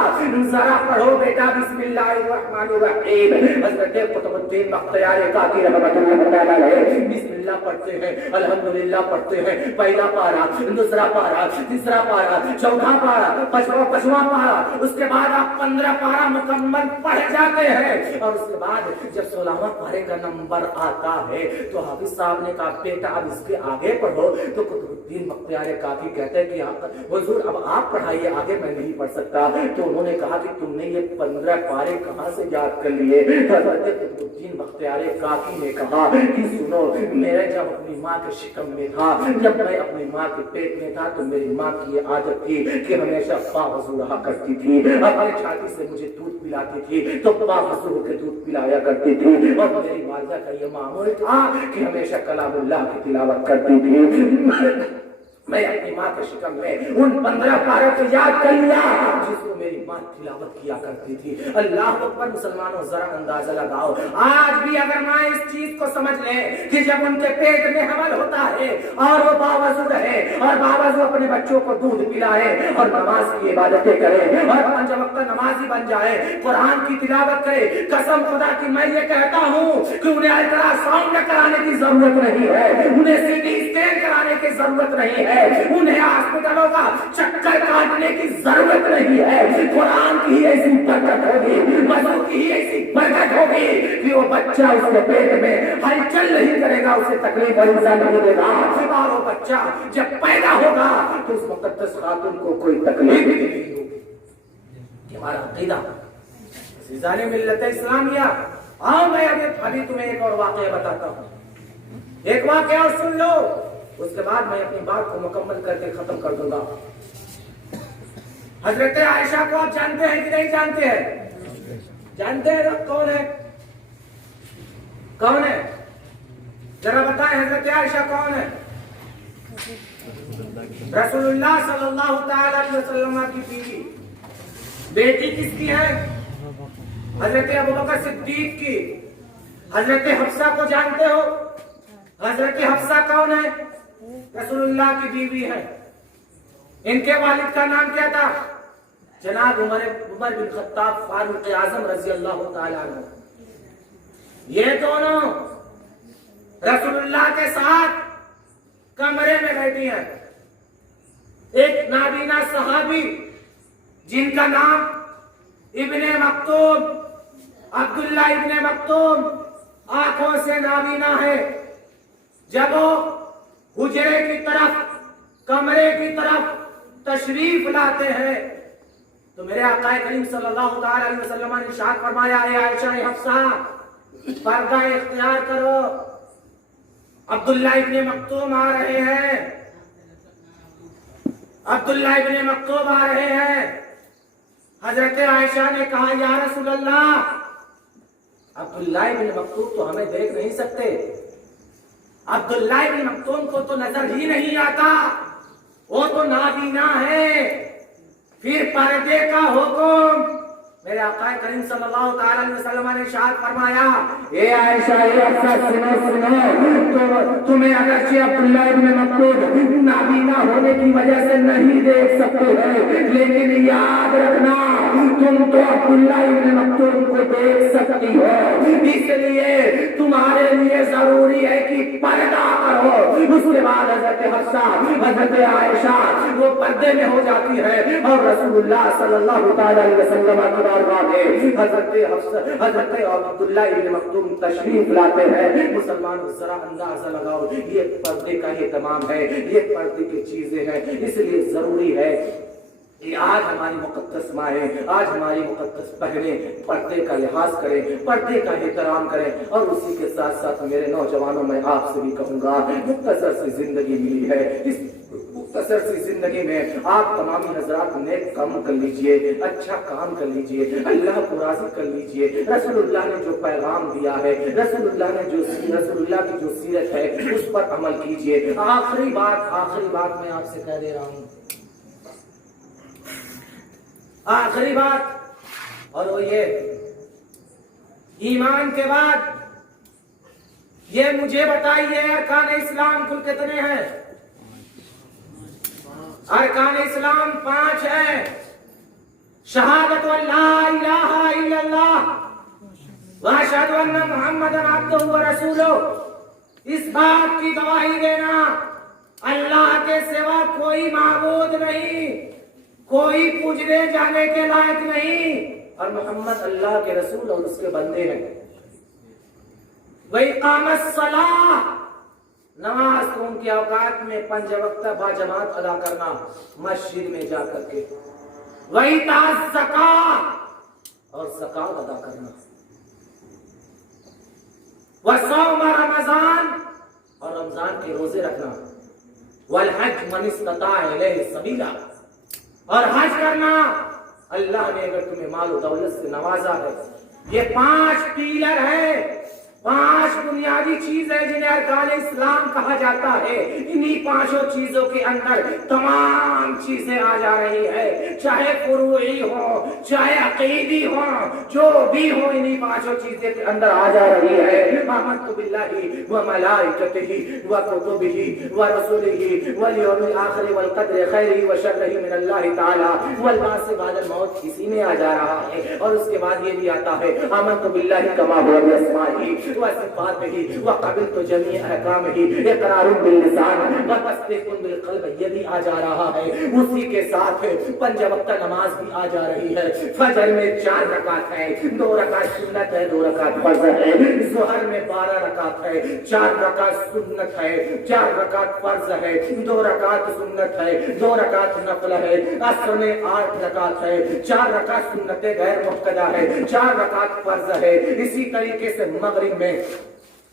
जरा पढ़ो बेटा बिस्मिल्लाहिर्रहमानिर्रहीम। हजरत कुतुबुद्दीन बख्तियार काकी रहमतुल्लाह ताला अलैह बिस्मिल्लाह पढ़ते हैं, अल्हम्दुलिल्लाह पढ़ते हैं, पहला पारा, दूसरा पारा, तीसरा पारा, चौथा पारा, पांचवा पारा, उसके बाद आप 15 पारा मुकम्मल पढ़ जाते हैं और उसके बाद जब 16वां पारे का नंबर आता है तो हाफिज साहब ने कहा बेटा अब इसके आगे पढ़ो। तो कुतुबुद्दीन बख्तियार काकी कहते हैं कि हुजूर अब आप पढ़ाइए, आगे मैं नहीं पढ़ सकता। तो उन्होंने कहा कि तुमने ये 15 पारे कहां से याद कर लिए? कुतुबुद्दीन बख्तियार काकी ने कहा कि सुनो, मैं जब अपनी माँ के शिकम में था, जब मैं अपनी माँ के पेट में था तो मेरी माँ की ये आदत थी कि हमेशा बावजू रहा करती थी, अपनी छाती से मुझे दूध पिलाती थी तो बावजू होकर दूध पिलाया करती थी और मेरी वालिदा का ये मामूल था कि हमेशा कलामुल्लाह की तिलावत करती थी। मैं अपनी माँ के शिकम में उन 15 पारों को याद कर लिया जिसको मेरी माँ तिलावत किया करती थी। अल्लाह अकबर। मुसलमानों जरा अंदाजा लगाओ, आज भी अगर माँ इस चीज को समझ ले कि जब उनके पेट में हमल होता है और वो बावजू रहे और बावजू अपने बच्चों को दूध पिलाए और नमाज की इबादतें करे और 5 वक्त नमाजी बन जाए, कुरान की तिलावत करे, कसम खुदा की मैं ये कहता हूँ कि उन्हें अल्ट्रासाउंड कराने की जरूरत नहीं है, उन्हें सीटी स्कैन कराने की जरूरत नहीं है, उन्हें हॉस्पिटलों का चक्कर काटने की जरूरत नहीं है। कुरान की ही ऐसी बरकत होगी, मजहब की ही ऐसी बरकत होगी कि वो बच्चा उसके पेट में हलचल नहीं करेगा, उसे तकलीफ नहीं देगा और वो बच्चा जब पैदा होगा तो उस मुकद्दस खातून को कोई तकलीफ भी नहीं होगी। हमारा अकीदा अज़ीज़ाने मिल्लत इस्लामिया। आओ मैं अभी तुम्हें एक और वाक़या बताता हूँ, एक वाक़या और सुन लो, उसके बाद मैं अपनी बात को मुकम्मल करके खत्म कर दूंगा। हजरत आयशा को आप जानते हैं कि नहीं जानते हैं? जानते हैं ना? कौन है? कौन है जरा बताएं, हजरत आयशा कौन है? रसूलुल्लाह सल्लल्लाहु तआला अलैहि वसल्लम की बीवी, बेटी किसकी है? हजरत अबू बकर सिद्दीक की। हजरत हफ्सा को जानते हो? हजरत हफ्सा कौन है? रसूलुल्लाह की बीवी है। इनके वालिद का नाम क्या था? जनाब उमर बिन खत्ताब फारूक आजम रजी अल्लाह तआला अन्हु। ये दोनों रसूलुल्लाह के साथ कमरे में बैठी हैं। एक नाबीना सहाबी जिनका नाम इब्ने मक्तूम, अब्दुल्ला इब्ने मक्तूम, आंखों से नाबीना है। जब वो हुजरे की तरफ, कमरे की तरफ तशरीफ लाते हैं तो मेरे आका करीम सल्लल्लाहु अलैहि वसल्लम ने इरशाद फरमाया, ए आयशा हफ्सा पर्दा इख्तियार करो, अब्दुल्ला इब्ने मक्तूम आ रहे हैं, अब्दुल्ला इब्ने मक्तूम आ रहे हैं। हजरत आयशा ने कहा, या रसूल अल्लाह, अब्दुल्ला इब्ने मक्तूम तो हमें देख नहीं सकते, अब्दुल्ला इब्ने मक्तूम को तो नजर ही नहीं आता, वो तो नाबीना है। फिर पर्दे का हुक्म। मेरे आका करीम सल्लल्लाहु अलैहि वसल्लम ने इरशाद फरमाया, ए आयशा सुनो, तुम्हें अगरचे अब्दुल्ला इब्ने मक्तूम नाबीना होने की वजह से नहीं देख सकते हैं, लेकिन याद रखना तुम तो अब्दुल्ला इब्ने मक्तूम को देख सकती हो, इसलिए तुम्हारे लिए जरूरी है कि पर्दा करो। उसके बाद हजरत हफ्सा, हजरत आयशा वो पर्दे में हो जाती है और रसूलुल्लाह सल्लल्लाहु अलैहि वसल्लम की बारगाह में हजरत अब्दुल्ला इब्ने मक्तूम तशरीफ लाते हैं। मुसलमानों जरा अंदाजा लगाओ, ये पर्दे का ये तमाम है, ये पर्दे की चीजें हैं, इसलिए जरूरी है یہ آج ہماری مقدس مائیں، آج ہماری مقدس بہنیں پردے کا لحاظ کریں، پردے کا احترام کریں. اور اسی کے ساتھ ساتھ میرے نوجوانوں میں آپ سے بھی کہوں گا، مختصر سی زندگی ملی ہے، اس مختصر سی زندگی میں آپ تمامی حضرات نیک کام کر لیجئے، اچھا کام کر لیجئے، اللہ کو راضی کر لیجئے. رسول اللہ نے جو پیغام دیا ہے، رسول اللہ کی جو سیرت ہے اس پر عمل کیجئے. آخری بات میں آپ سے کہہ دے رہا ہوں، آخری بات، اور وہ یہ، ایمان کے بعد یہ مجھے بتائیے ارکان اسلام کل کتنے ہیں؟ ارکان اسلام 5 ہیں. شہادت لا الہ الا اللہ واشہد ان محمد عبدہ ورسولہ، اس بات کی گواہی دینا اللہ کے سوا کوئی معبود نہیں، کوئی پوجنے جانے کے لائق نہیں، اور محمد اللہ کے رسول اور اس کے بندے ہیں. وَإِقَامَ الصَّلَاةِ، نماز کو ان کے اوقات میں 5 وقت باجماعت ادا کرنا مسجد میں جا کر کے. وَإِيتَاءَ الزَّکَاۃ، اور زکات ادا کرنا. وَصَوْمَ رمضان، اور رمضان کے روزے رکھنا. وَالْحَجْ مَنِ اسْتَطَاعَ إِلَيْهِ سَبِيلًا، اور حج کرنا اللہ نے اگر تمہیں مال و دولت سے نوازا ہے. یہ 5 پیلر ہے، 5 بنیادی چیز ہے جنہیں ارکان اسلام کہا جاتا ہے. انہی 5 چیزوں کے اندر تمام چیزیں آ جا رہی ہے، چاہے فروعی ہو چاہے عقیدی ہو، جو بھی ہو انہی 5 چیزیں کے اندر آ جا رہی ہے. آمنت باللہ وملائکتہ وکتبہ ورسلہ والیوم الآخر والقدر خیرہ وشرہ من اللہ تعالی والبعث بعد الموت، اسی میں آ جا رہا ہے. اور اس کے بعد یہ بھی آتا ہے آمنت باللہ کما هو باسمائہ وصفاتہ وقبلت جمیع احکامہ اقرار باللسان وتصدیق بالقلب، یہ بھی آ جا رہا ہے. اسی کے ساتھ 5 وقت نماز بھی آ جا رہی ہے. فجر میں 4 رکعت ہے، 2 رکعت سنت ہے، 2 رکعت فرض ہے. ظہر میں 12 رکعت ہے، 4 رکعت سنت ہے، 4 رکعت فرض ہے، 2 رکعت سنت ہے، 2 رکعت نفل ہے. عصر میں 8 رکعت ہے، 4 رکعت سنت غیر مؤکدہ ہے، 4 رکعت فرض ہے. اسی طریقے سے مغرب میں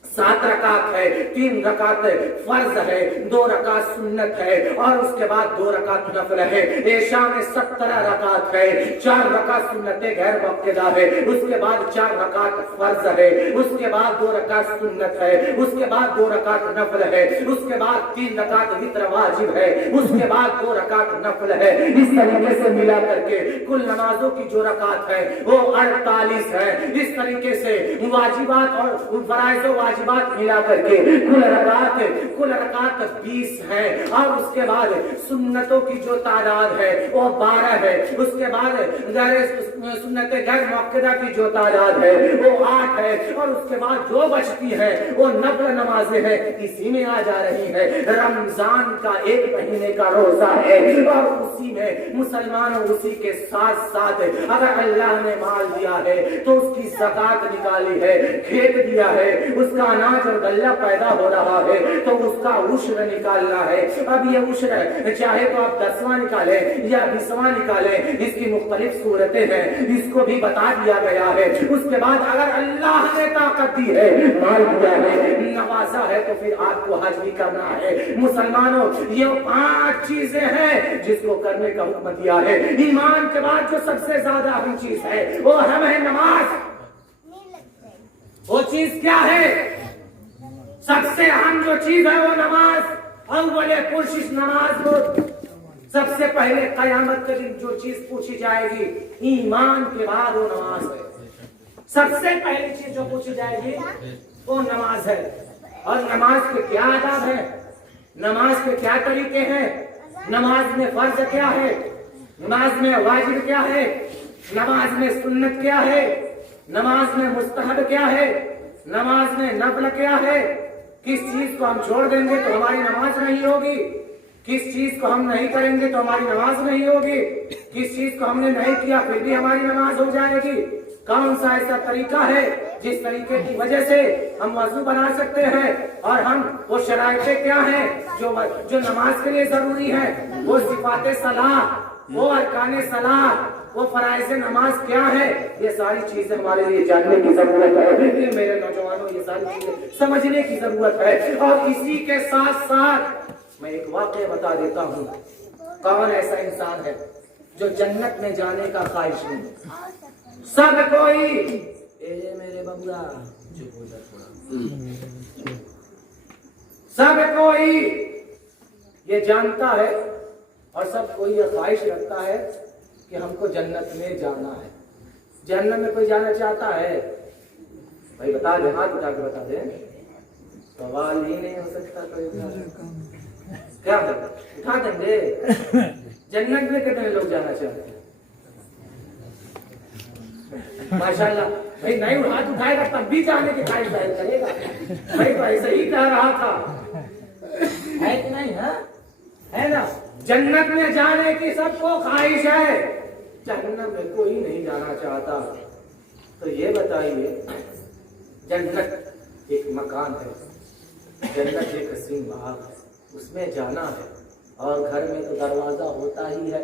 7 رکعت ہے، 3 رکعت فرض ہے، 2 رکعت سنت ہے، اور اس کے بعد 2 رکعت نفل ہے. عشاء میں 17 رکعت ہے، 4 رکعت سنت غیر مؤکدہ ہے، اس کے بعد 4 رکعت فرض ہے، اس کے بعد 2 رکعت سنت ہے، اس کے بعد 2 رکعت نفل ہے، اس کے بعد 3 رکعت وتر واجب ہے، اس کے بعد 2 رکعت نفل ہے. اس طریقے سے ملا کر کے کل نمازوں کی جو رکعت ہے وہ 48 ہے. اس طریقے سے واجبات اور فرائض و واجبات ملا کر کے کل رکعت 20 ہے. اور اس کے بعد سنتوں کی جو تعداد ہے وہ 12 ہے. اس کے بعد سنت غیر مؤکدہ کی جو تعداد ہے وہ 8 ہے. اور اس کے بعد جو بچتی ہے وہ نفل نمازیں ہیں، اسی میں آ جا رہی ہے. رمضان کا 1 مہینے کا روزہ ہے، اور اسی میں مسلمان اسی کے ساتھ ساتھ اگر اللہ نے مال دیا ہے تو اس کی زکات نکالی ہے، کھیت دیا ہے، اس کا اناج اور غلہ پیدا ہو رہا ہے تو اس کا عشر نکالنا ہے. اب یہ عشر چاہے تو آپ 10واں نکالیں یا 20واں نکالیں، اس کی مختلف صورتیں ہیں، اس کو بھی بتا دیا گیا ہے. اس کے بعد اگر اللہ نے طاقت دی ہے، مال دیا ہے، نوازا ہے، تو پھر آپ کو حج بھی کرنا ہے. مسلمانوں یہ 5 چیزیں ہیں جس کو کرنے کا حکم دیا ہے. ایمان کے بعد جو سب سے زیادہ اہم چیز ہے وہ ہم ہے نماز. وہ چیز کیا ہے؟ سب سے اہم جو چیز ہے وہ نماز. اول پرشش نماز ہو. سب سے پہلے قیامت کے دن جو چیز پوچھی جائے گی ایمان کے بعد وہ نماز ہے. سب سے پہلی چیز جو پوچھی جائے گی وہ نماز ہے. اور نماز کے کیا آداب ہے، نماز کے کیا طریقے ہیں، نماز میں فرض کیا ہے، نماز میں واجب کیا ہے، نماز میں سنت کیا ہے، نماز میں مستحب کیا ہے، نماز میں نفل کیا ہے، کس چیز کو ہم چھوڑ دیں گے تو ہماری نماز نہیں ہوگی، کس چیز کو ہم نہیں کریں گے تو ہماری نماز نہیں ہوگی، کس چیز کو ہم نے نہیں کیا پھر بھی ہماری نماز ہو جائے گی. کون سا ایسا طریقہ ہے جس طریقے کی وجہ سے ہم وضو بنا سکتے ہیں، اور ہم وہ شرائط کیا ہیں جو نماز کے لیے ضروری ہے، وہ صفات صلاح وہ ارکان सलात, वो फराइज़ नमाज क्या है, ये सारी चीजें हमारे लिए जानने की जरूरत है. मेरे नौजवानों, ये सारी चीजें समझने की जरूरत है. और इसी के साथ साथ मैं एक वाक़या बता देता हूँ. कौन ऐसा इंसान है जो जन्नत में जाने का ख्वाहिश नहीं? सब कोई ए मेरे बबुआ चुप हो जा थोड़ा. सब कोई ये जानता है और सब कोई ये ख्वाहिश रखता है कि हमको जन्नत में जाना है. जन्नत में कोई जाना चाहता है? भाई बता दे, हाथ उठा के बता दे. सवाल ही नहीं हो सकता कोई. क्या उठा देंगे? जन्नत में कितने लोग जाना चाहते हैं? माशाल्लाह. भाई नहीं हाथ उठाएगा तब भी जाने की ख्वाहिश जाहिर करेगा. भाई तो ऐसे ही कह रहा था, है कि नहीं? है ना? जन्नत में जाने की सबको ख्वाहिश है, जन्नत में कोई नहीं जाना चाहता. तो ये बताइए, जन्नत एक मकान है, जन्नत एक हसीन बाग है, उसमें जाना है. और घर में तो दरवाजा होता ही है,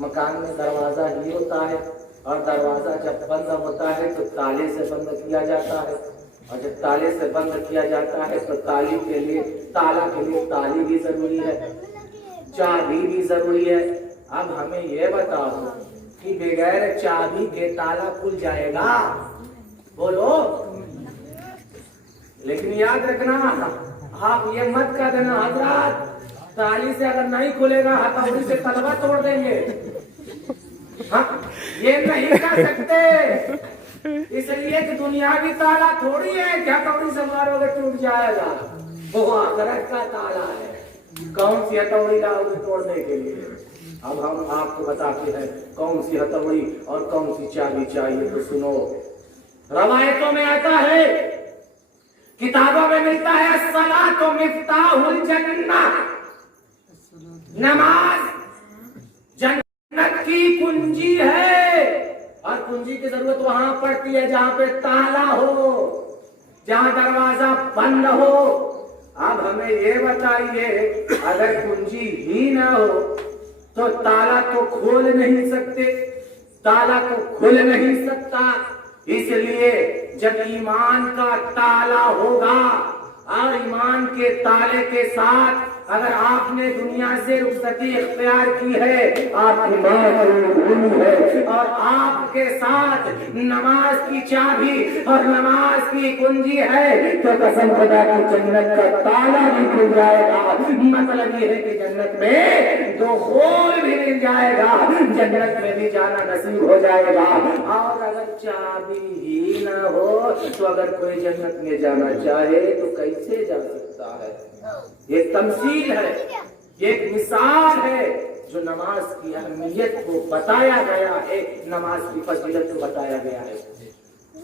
मकान में दरवाजा ही होता है. और दरवाजा जब बंद होता है तो ताले से बंद किया जाता है. और जब ताले से बंद किया जाता है तो ताला के लिए ताली भी जरूरी है, चाबी भी जरूरी है. अब हमें ये बताओ कि बगैर चाबी के ताला खुल जाएगा? बोलो. लेकिन याद रखना, आप ये मत कर देना हजरत ताली से अगर नहीं खुलेगा हथौड़ी से तलवा तोड़ देंगे. हाँ, ये नहीं कर सकते. इसलिए कि दुनियावी ताला थोड़ी है कि हथौड़ी से मारोगे टूट जाएगा. वो आखिरत का ताला है. कौन सी हथौड़ी लाओगे तोड़ने के लिए? अब हम आपको बताते हैं कौन सी हथौड़ी और कौन सी चाबी चाहिए. तो सुनो, रवायतों में आता है, किताबों में मिलता है, सलातो मिफ्ताहुल जन्नह, नमाज जन्नत की कुंजी है. और कुंजी की जरूरत वहां पड़ती है जहां पे ताला हो, जहां दरवाजा बंद हो. अब हमें ये बताइए, अगर कुंजी ही ना हो तो ताला तो खोल नहीं सकते, ताला तो खुल नहीं सकता. इसलिए जब ईमान का ताला होगा और ईमान के ताले के साथ अगर आपने दुनिया से रुखसती इख्तियार की है, आपकी मौत है, और आपके साथ नमाज की चाबी और नमाज की कुंजी है, तो कसम खुदा की जन्नत का ताला भी खुल जाएगा. मतलब ये है कि जन्नत में दो खोल भी मिल जाएगा, जन्नत में भी जाना नसीब हो जाएगा. और अगर चाबी ही ना हो तो अगर कोई जन्नत में जाना चाहे तो कैसे जा सकता है? ये तमसील है, एक मिसाल है जो नमाज की अहमियत को बताया गया है, नमाज की फजीलत को बताया गया है.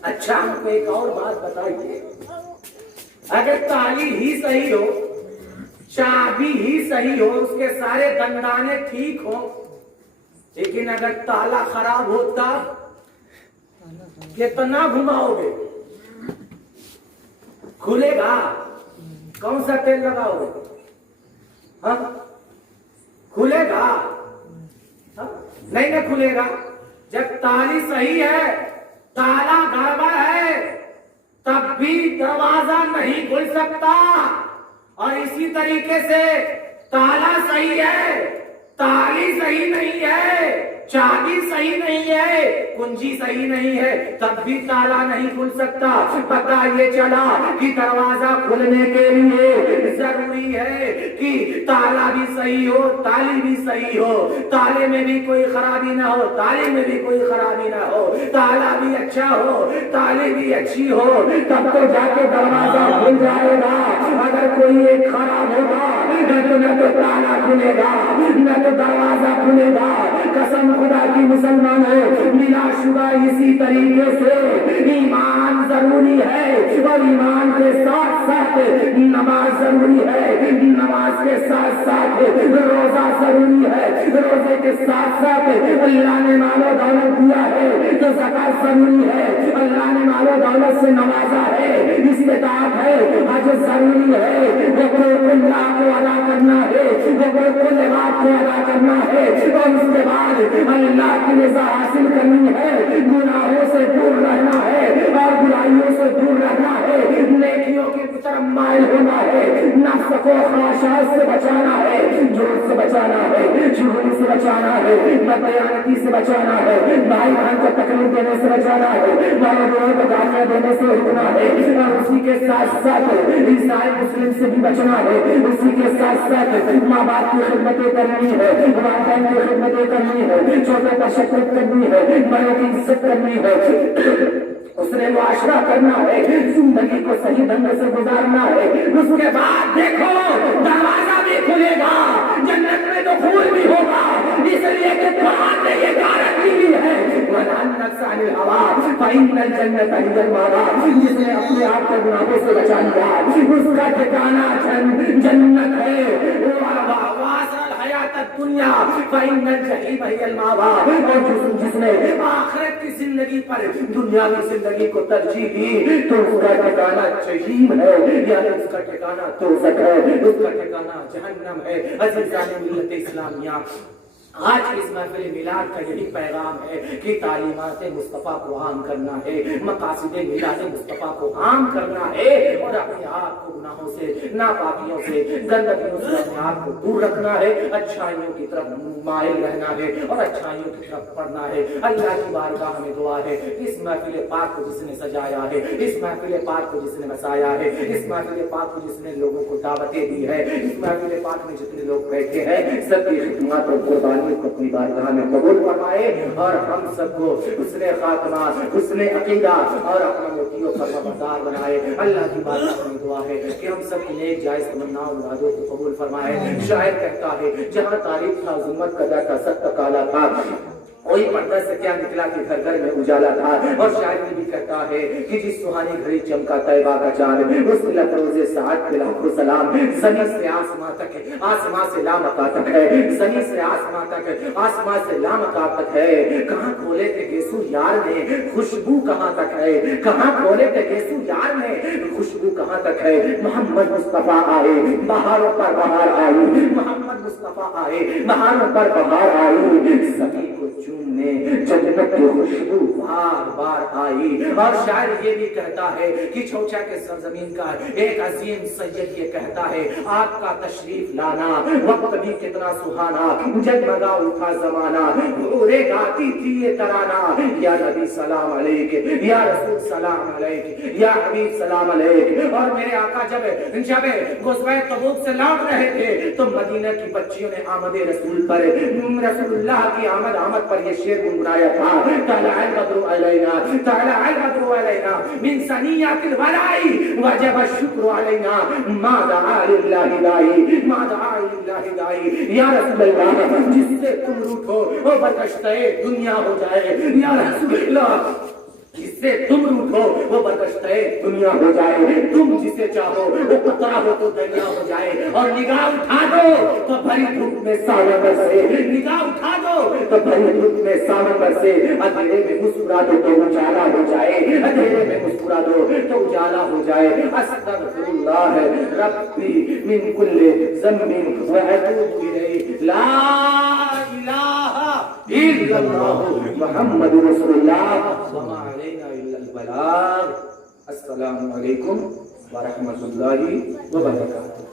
अच्छा, हमको एक और बात बताइए, अगर ताली ही सही हो, चाबी ही सही हो, उसके सारे दंडाने ठीक हो, लेकिन अगर ताला खराब होता कितना घुमाओगे? खुलेगा? कौन सा तेल लगाओगे? हाँ, खुलेगा? हाँ? नहीं ना खुलेगा. जब ताली सही है, ताला गड़बड़ है, तब भी दरवाजा नहीं खुल सकता. और इसी तरीके से ताला सही है, ताली सही नहीं है, चाबी सही नहीं है, कुंजी सही नहीं है, तब भी ताला नहीं खुल सकता. पता ये चला कि दरवाजा खुलने के लिए जरूरी है कि ताला भी सही हो, ताली भी सही हो, ताले में भी कोई खराबी ना हो, ताले में भी कोई खराबी ना हो, ताला भी अच्छा हो, ताली भी अच्छी हो, तब तो जाके दरवाजा खुल जाएगा. अगर कोई एक खराब होगा न तो ताला खुलेगा न तो दरवाजा खुलेगा. कसम खुदा की मुसलमान है, मिला शुदा इसी तरीके से ईमान जरूरी है और ईमान के साथ साथ नमाज जरूरी है, नमाज के साथ साथ रोजा जरूरी है, रोजे के साथ साथ अल्लाह ने मालो दौलत दिया है तो ज़कात जरूरी है, अल्लाह ने मालो दौलत से नवाजा है, इस्तेताअत है, हज जरूरी है, हुकूकुल्लाह को अदा करना है, हुकूकुल इबाद को अदा करना है. और उसके बाद की रज़ा हासिल करनी है, गुनाहों से दूर रहना है और बुराइयों से दूर रहना है, नेकियों की तरफ माइल होना है, नफ्स को ख्वाहिशात से बचाना है, झूठ से बचाना है, चुगली से बचाना है, बदयानती से बचाना है, भाई बहन को तकलीफ देने से बचाना है, भाई बहन को गालियां देने से रुकना है, और उसी के साथ साथ ईसाई मुस्लिम से भी बचना है, उसी के साथ साथ माँ बाप की खिदमतें करनी है, वालिदैन की खिदमतें करनी है, छोटे पर शफकत करनी है, बड़ों की इज्जत करनी है, उसने मुआशरा करना है, जिंदगी को सही ढंग से गुजारना है। उसके बाद देखो दरवाजा भी खुलेगा, जन्नत में तो फूल भी होगा, इसलिए कि कुरान ने ये गारंटी दी है, जिसने अपने आप को गुनाहों से बचा लिया उसका ठिकाना जन्नत है। दुनिया और जिसने आखिरत की जिंदगी पर दुनियावी जिंदगी को तरजीह दी तो उसका ठिकाना जहीम है, यानी उसका ठिकाना दोज़ख है, उसका ठिकाना जहन्नम है। अज़ीज़ान मिल्लत इस्लामिया, आज इस महफिल मिलाद का यही पैगाम है कि तालीमात मुस्तफ़ा को आम करना है, मकासिद मिलाद मुस्तफ़ा को आम करना है और अपने आप को गुनाहों से, नापाकियों से, गंदगियों से अपने आप को दूर रखना है, अच्छाइयों की तरफ माइल रहना है और अच्छाइयों की तरफ पढ़ना है। अल्लाह की बारगाह में दुआ है, इस महफिल पाक को जिसने सजाया है, इस महफिल पाक को जिसने बसाया है, इस महफिल पाक को जिसने लोगों को दावतें दी है, इस महफिल पाक में जितने लोग बैठे हैं सबकी खिदमत और कुर्बानी को अपनी बारगाह में कबूल फरमाए और हम सबको उसने खात्मा, उसने अकीदा और अपना मोतियों पर वफादार बनाए। अल्लाह की बारगाह में दुआ है कि हम सब की नेक जायज तमन्ना और मुरादों को कबूल फरमाए। शायर कहता है, जहां तारीफ था जुल्मत कदा था सख्त काला था, कोई पर्दा से क्या निकला कि घर घर में उजाला था। और शायर भी कहता है कि जिस सुहानी घड़ी चमका तैबा का चांद, उस लफरोज़े साथ पे लाखों सलाम, ज़मीन से आसमां तक है, आसमां से लामका तक है, ज़मीन से आसमां तक है, आसमां से लामका तक है। कहाँ खोले थे गेसू यार ने खुशबू कहाँ तक है, कहाँ खोले थे गेसू यार ने खुशबू कहाँ तक है। मोहम्मद मुस्तफा आए बहारों पर बहार आई, मोहम्मद मुस्तफा आए बहारों पर बहार आई, सभी को चूमने जन्नत की खुशबू बार बार आई। और शायर ये भी कहता है कि चौचा के सरजमीन का एक अजीम सैयद ये कहता है, आपका तशरीफ लाना वक्त भी कितना सुहाना, जगमगा उठा जमाना, उरे गाती थी ये तराना, या नबी सलाम अलैक, या रसूल सलाम अलैक, या हबीब सलाम अलैक। और मेरे आका जब गुज़वे तबूक से लौट रहे थे तो मदीना की बच्चियों ने आमदे रसूल पर, रसूलुल्लाह की आमद पर ये शेर गुनगुनाया था, तलअल बद्रु अलैना, तलअल बद्रु अलैना मिन सनियातिल वलाई वजब शुक्र अलैना, मा दआ लिल्लाहि दाई, मा दआ लिल्लाहि दाई। या रसूलल्लाह, जिससे तुम रूठो वो बरकश्ते दुनिया हो जाए, या रसूलल्लाह जिससे तुम रूठो वो बरकश्ते दुनिया हो जाए, तुम जिसे चाहो वो कतरा हो तो दरिया हो जाए। और निगाह उठा दो तो भरी धूप में सावन बरसे, निगाह उठा दो तो भरी धूप में सावन बरसे, अंधेरे में मुस्कुरा दो तो उजाला हो जाए, अंधेरे में मुस्कुरा दो तो उजाला हो जाए। अस्तगफिरुल्लाह रब्बी मिन कुल्ली ज़ंबिन व अतूबु इलैहि, ला इलाहा इल्लल्लाह मुहम्मदुर रसूलुल्लाह वमा अलैना इल्लल बलाग। अस्सलामु अलैकुम व रहमतुल्लाहि व बरकातुहू।